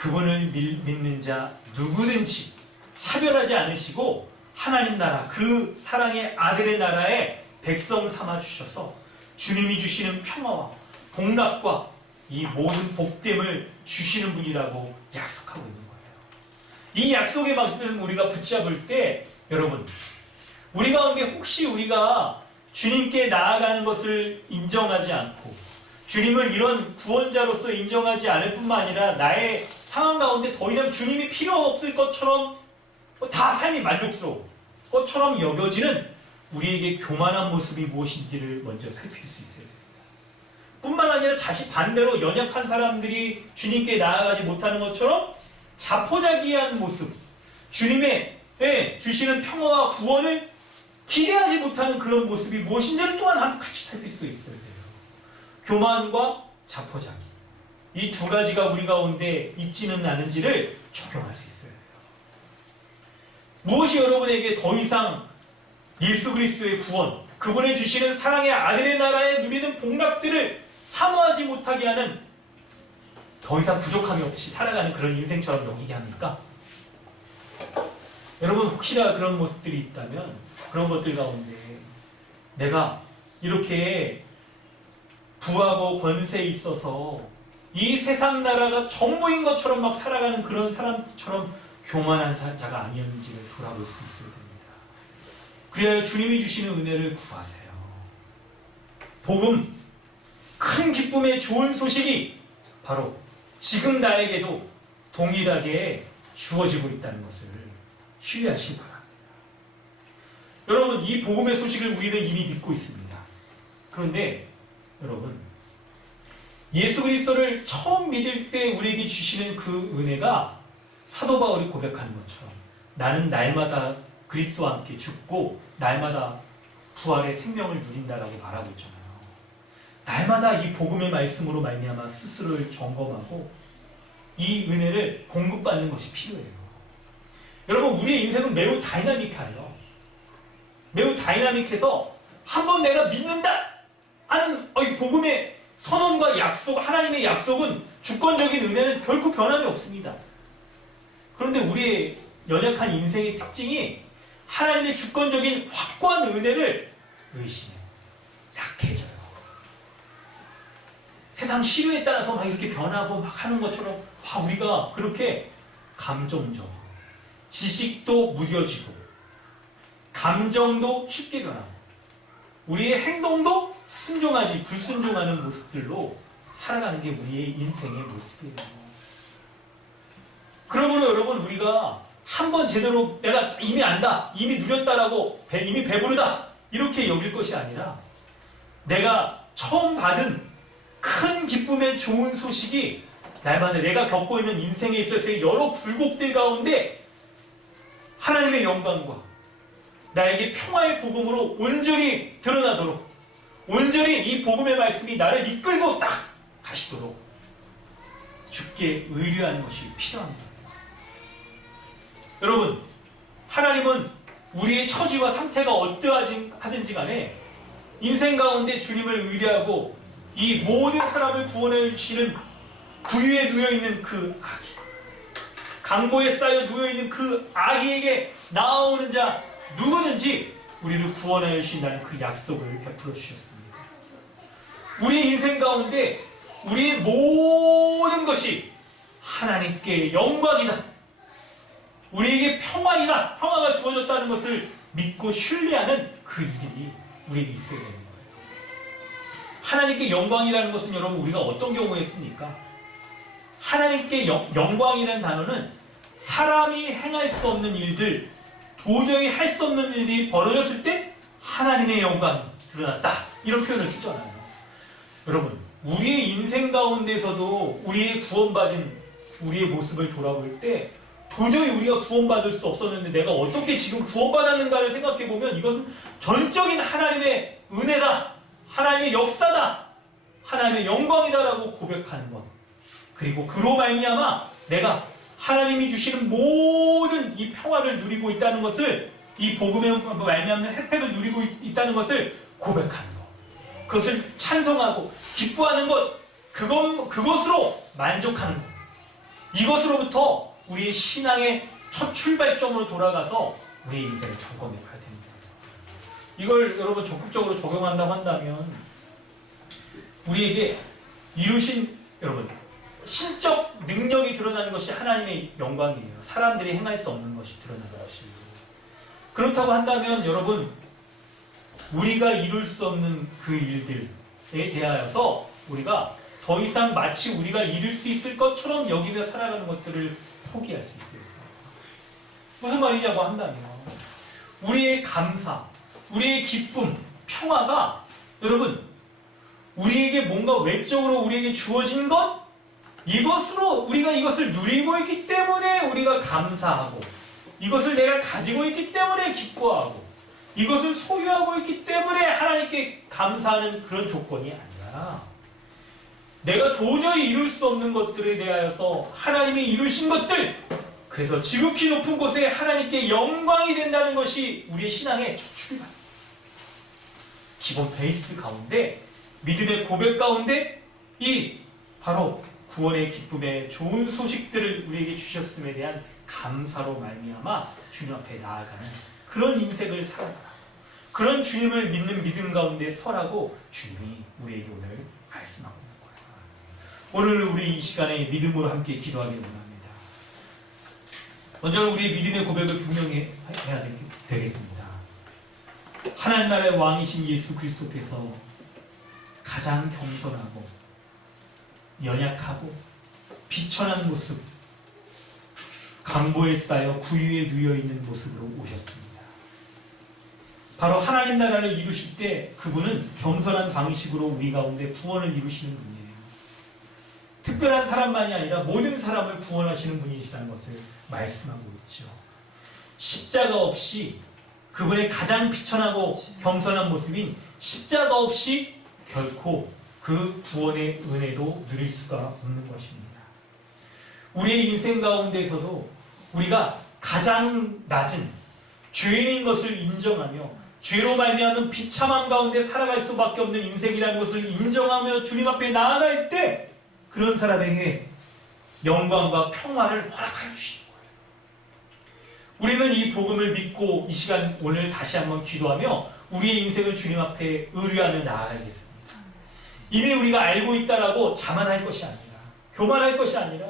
그분을 믿는 자 누구든지 차별하지 않으시고 하나님 나라, 그 사랑의 아들의 나라에 백성 삼아 주셔서 주님이 주시는 평화와 복락과 이 모든 복됨을 주시는 분이라고 약속하고 있는 거예요. 이 약속의 말씀을 우리가 붙잡을 때 여러분, 우리 가운데 혹시 우리가 주님께 나아가는 것을 인정하지 않고 주님을 이런 구원자로서 인정하지 않을 뿐만 아니라 나의 상황 가운데 더 이상 주님이 필요 없을 것처럼 다 삶이 만족스러운 것처럼 여겨지는 우리에게 교만한 모습이 무엇인지를 먼저 살필 수 있어야 됩니다. 뿐만 아니라 반대로 연약한 사람들이 주님께 나아가지 못하는 것처럼 자포자기한 모습, 주님의 주시는 평화와 구원을 기대하지 못하는 그런 모습이 무엇인지를 또한 같이 살필 수 있어야 돼요. 교만과 자포자기, 이 두 가지가 우리 가운데 있지는 않은지를 적용할 수 있어야 돼요. 무엇이 여러분에게 더 이상 예수 그리스도의 구원, 그분의 주시는 사랑의 아들의 나라에 누리는 복락들을 사모하지 못하게 하는, 더 이상 부족함이 없이 살아가는 그런 인생처럼 여기게 합니까? 여러분, 혹시나 그런 모습들이 있다면 그런 것들 가운데 내가 이렇게 부하고 권세에 있어서 이 세상 나라가 전부인 것처럼 막 살아가는 그런 사람처럼 교만한 자가 아니었는지를 돌아볼 수 있어야 됩니다. 그래야 주님이 주시는 은혜를 구하세요. 복음, 큰 기쁨의 좋은 소식이 바로 지금 나에게도 동일하게 주어지고 있다는 것을 신뢰하시기 바랍니다. 여러분, 이 복음의 소식을 우리는 이미 믿고 있습니다. 그런데 여러분, 예수 그리스도를 처음 믿을 때 우리에게 주시는 그 은혜가 사도 바울이 고백하는 것처럼 나는 날마다 그리스도와 함께 죽고 날마다 부활의 생명을 누린다라고 말하고 있잖아요. 날마다 이 복음의 말씀으로 말미암아 스스로를 점검하고 이 은혜를 공급받는 것이 필요해요. 여러분, 우리의 인생은 매우 다이나믹해요. 매우 다이나믹해서 한번 내가 믿는다 하는 이 복음의 선언과 약속, 하나님의 약속은, 주권적인 은혜는 결코 변함이 없습니다. 그런데 우리의 연약한 인생의 특징이 하나님의 주권적인 확고한 은혜를 의심해요. 약해져요. 세상 시류에 따라서 막 이렇게 변하고 막 하는 것처럼 우리가 그렇게 감정적으로, 지식도 무뎌지고 감정도 쉽게 변하고 우리의 행동도 순종하지 불순종하는 모습들로 살아가는 게 우리의 인생의 모습이에요. 그러므로 여러분, 우리가 한번 제대로 내가 이미 안다, 이미 누렸다라고, 이미 배부르다 이렇게 여길 것이 아니라 내가 처음 받은 큰 기쁨의 좋은 소식이 날마다 내가 겪고 있는 인생에 있어서의 여러 굴곡들 가운데 하나님의 영광과 나에게 평화의 복음으로 온전히 드러나도록, 온전히 이 복음의 말씀이 나를 이끌고 딱 가시도록 주께 의뢰하는 것이 필요합니다. 여러분, 하나님은 우리의 처지와 상태가 어떠하든지 간에 인생 가운데 주님을 의뢰하고 이 모든 사람을 구원해 주시는 구유에 누워있는 그 아기, 강보에 쌓여 누워있는 그 아기에게 나아오는 자 누구든지 우리를 구원하여 주신다는 그 약속을 베풀어 주셨습니다. 우리의 인생 가운데 우리의 모든 것이 하나님께 영광이다, 우리에게 평화이다, 평화가 주어졌다는 것을 믿고 신뢰하는 그 일이 우리에게 있어야 되는 거예요. 하나님께 영광이라는 것은 여러분, 우리가 어떤 경우에 씁니까? 하나님께 영광이라는 단어는 사람이 행할 수 없는 일들, 도저히 할 수 없는 일이 벌어졌을 때 하나님의 영광이 드러났다, 이런 표현을 쓰잖아요. 여러분, 우리의 인생 가운데서도 우리의 구원받은 우리의 모습을 돌아볼 때 도저히 우리가 구원받을 수 없었는데 내가 어떻게 지금 구원받았는가를 생각해보면 이것은 전적인 하나님의 은혜다, 하나님의 역사다, 하나님의 영광이다라고 고백하는 것, 그리고 그로 말미암아 내가 하나님이 주시는 모든 이 평화를 누리고 있다는 것을, 이 복음의 말미암는 혜택을 누리고 있다는 것을 고백하는 것, 그것을 찬송하고 기뻐하는 것, 그것으로 만족하는 것, 이것으로부터 우리의 신앙의 첫 출발점으로 돌아가서 우리의 인생을 점검해 봐야 됩니다. 이걸 여러분 적극적으로 적용한다고 한다면 우리에게 이루신 여러분 신적 능력이 드러나는 것이 하나님의 영광이에요. 사람들이 행할 수 없는 것이 드러나는 것이에요. 그렇다고 한다면 여러분 우리가 이룰 수 없는 그 일들에 대하여서 우리가 더 이상 마치 우리가 이룰 수 있을 것처럼 여기며 살아가는 것들을 포기할 수 있어요. 무슨 말이냐고 한다면 우리의 감사, 우리의 기쁨, 평화가 여러분 우리에게 뭔가 외적으로 우리에게 주어진 것 이것으로 우리가 이것을 누리고 있기 때문에 우리가 감사하고 이것을 내가 가지고 있기 때문에 기뻐하고 이것을 소유하고 있기 때문에 하나님께 감사하는 그런 조건이 아니라 내가 도저히 이룰 수 없는 것들에 대하여서 하나님이 이루신 것들 그래서 지극히 높은 곳에 하나님께 영광이 된다는 것이 우리의 신앙의 첫 출발 기본 베이스 가운데 믿음의 고백 가운데 이 바로 구원의 기쁨의 좋은 소식들을 우리에게 주셨음에 대한 감사로 말미암아 주님 앞에 나아가는 그런 인생을 살아가라. 그런 주님을 믿는 믿음 가운데 서라고 주님이 우리에게 오늘 말씀하고 있는 거예요. 오늘 우리 이 시간에 믿음으로 함께 기도하기를 원합니다. 먼저 우리의 믿음의 고백을 분명히 해야 되겠습니다. 하나님 나라의 왕이신 예수 그리스도께서 가장 겸손하고 연약하고 비천한 모습 강보에 쌓여 구유에 누여있는 모습으로 오셨습니다. 바로 하나님 나라를 이루실 때 그분은 겸손한 방식으로 우리 가운데 구원을 이루시는 분이에요. 특별한 사람만이 아니라 모든 사람을 구원하시는 분이시라는 것을 말씀하고 있죠. 십자가 없이 그분의 가장 비천하고 겸손한 모습인 십자가 없이 결코 그 구원의 은혜도 누릴 수가 없는 것입니다. 우리의 인생 가운데서도 우리가 가장 낮은 죄인인 것을 인정하며 죄로 말미암은 비참함 가운데 살아갈 수밖에 없는 인생이라는 것을 인정하며 주님 앞에 나아갈 때 그런 사람에게 영광과 평화를 허락하여 주시는 거예요. 우리는 이 복음을 믿고 이 시간 오늘 다시 한번 기도하며 우리의 인생을 주님 앞에 의뢰하며 나아가겠습니다. 이미 우리가 알고 있다라고 자만할 것이 아니라 교만할 것이 아니라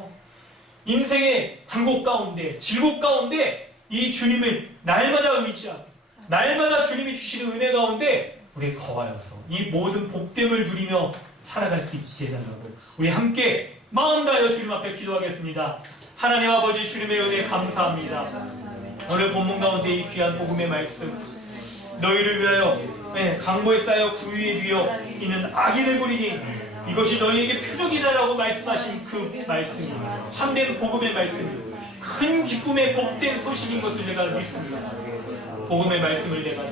인생의 굴곡 가운데 질곡 가운데 이 주님을 날마다 의지하고 날마다 주님이 주시는 은혜 가운데 우리 거하여서 이 모든 복됨을 누리며 살아갈 수 있게 해달라고 우리 함께 마음 다하여 주님 앞에 기도하겠습니다. 하나님 아버지 주님의 은혜 감사합니다. 오늘 본문 가운데 이 귀한 복음의 말씀 너희를 위하여 강보에 쌓여 구유에 누여 있는 악인을 부리니 이것이 너희에게 표적이다라고 말씀하신 그 말씀이 참된 복음의 말씀 큰 기쁨의 복된 소식인 것을 내가 믿습니다. 복음의 말씀을 내가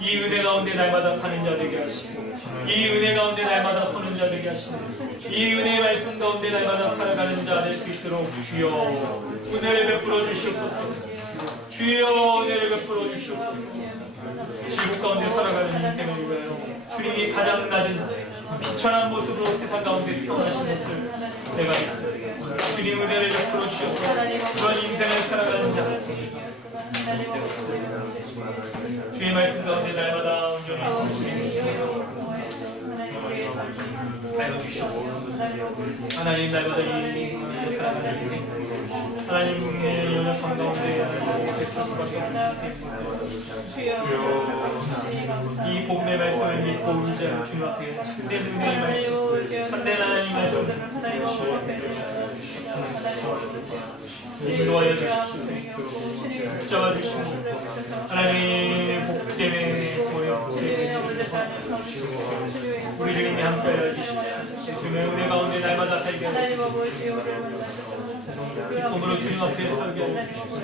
이 은혜 가운데 날마다 사는 자 되게 하시고 이 은혜 가운데 날마다 서는 자 되게 하시고 이 은혜의 말씀 가운데 날마다 살아가는 자 될 수 있도록 주여 은혜를 베풀어 주시옵소서. 주여 은혜를 베풀어 주시옵소서. 지옥 가운데 살아가는 인생을 위하여 주님이 가장 낮은 비천한 모습으로 세상 가운데 태어나신 것을 내가 믿습니다. 주님 은혜를 베풀어 주셔서 그런 인생을 살아가는 자 주의 말씀 가운데 날마다 온전히 하여 주시옵소서. 하나님 날마다 이 살아가는 인생 하나님의 연약함 가운데 이 복음의 말씀을 믿고 의지하는 주님 앞에 참된 은혜의 말씀 참된 하나님 말씀 인도하여 주십시오. 붙잡아 주시고 하나님 복됨의 우리 주님이 함께하여 주십시오. 주님의 은혜 가운데 날마다 살게 하여 주십시오. 기쁨으로 주님 앞에 살게 하여 주십시오.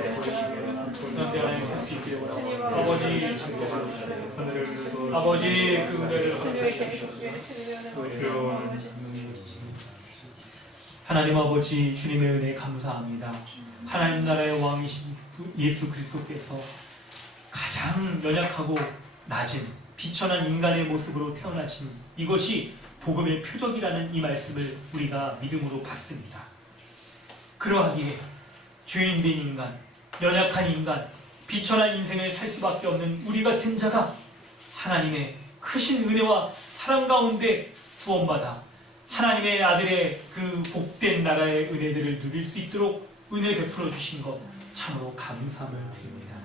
그런데 하나님 살수 있기를 원합니다. 아버지 그 은혜를 주여 하나님 아버지 주님의 은혜에 감사합니다. 하나님 나라의 왕이신 예수 그리스도께서 가장 연약하고 낮은 비천한 인간의 모습으로 태어나신 이것이 복음의 표적이라는 이 말씀을 우리가 믿음으로 받습니다. 그러하기에 죄인된 인간, 연약한 인간, 비천한 인생을 살 수밖에 없는 우리 같은 자가 하나님의 크신 은혜와 사랑 가운데 구원받아 하나님의 아들의 그 복된 나라의 은혜들을 누릴 수 있도록 은혜 베풀어 주신 것 참으로 감사함을 드립니다.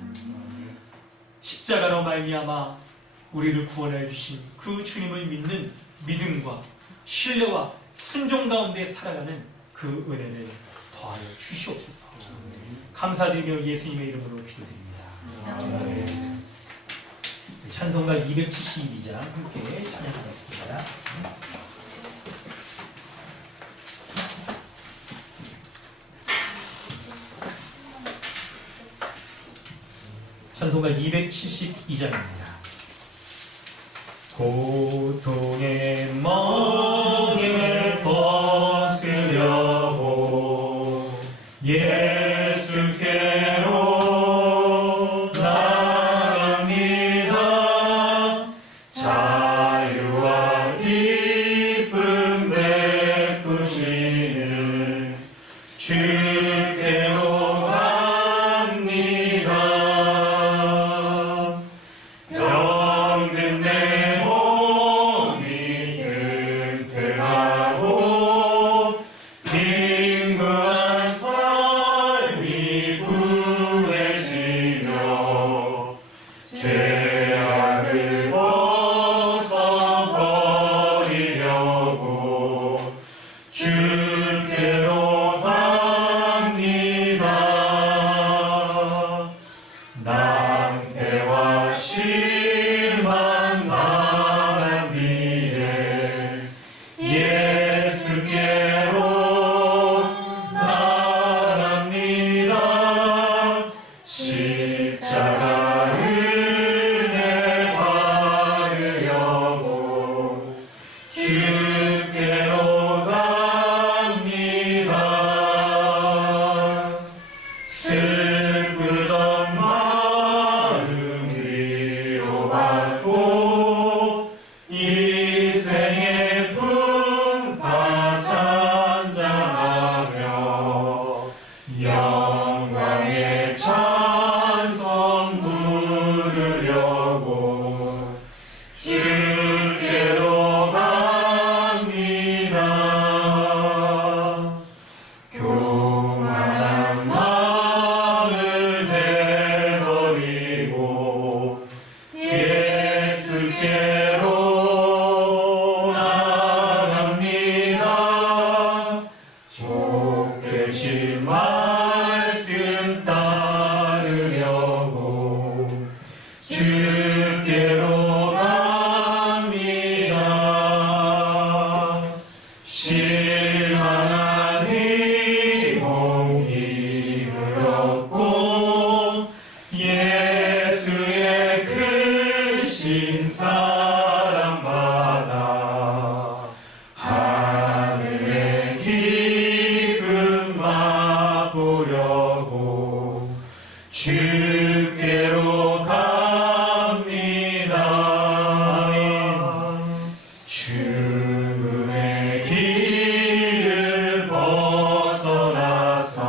십자가로 말미암아 우리를 구원하여 주신 그 주님을 믿는 믿음과 신뢰와 순종 가운데 살아가는 그 은혜를 더하여 주시옵소서. 감사드리며 예수님의 이름으로 기도드립니다. 찬송가 272장 함께 찬양하겠습니다. 찬송가 272장입니다. 고통의 멍에를 벗으려고 예수께로 나갑니다. 자유와 기쁨 베푸시는 주께로 갑니다. 병든 내 몸이 튼튼하고 빈구한 삶이 구해지며 죄악을 벗어버리려고 주께로 갑니다. 낭패와 실망 당한 뒤에 예수께로 나갑니다. 십자가 은혜 받으려고 주께로 갑니다. 슬프던 마음 위로받고 인생의 풍파 찬양하며 영광의 찬송 부르려고 주께로 갑니다. 교만한 마음을 내버리고 예수께로 나갑니다. 복 되신 말씀 따르려고 주께로 갑니다. 실망한 희롱 힘을 얻고 예수의 크신 사랑 받아 하늘의 기쁨 맛보려고 주께로 갑니다. 죽음의 길을 벗어나서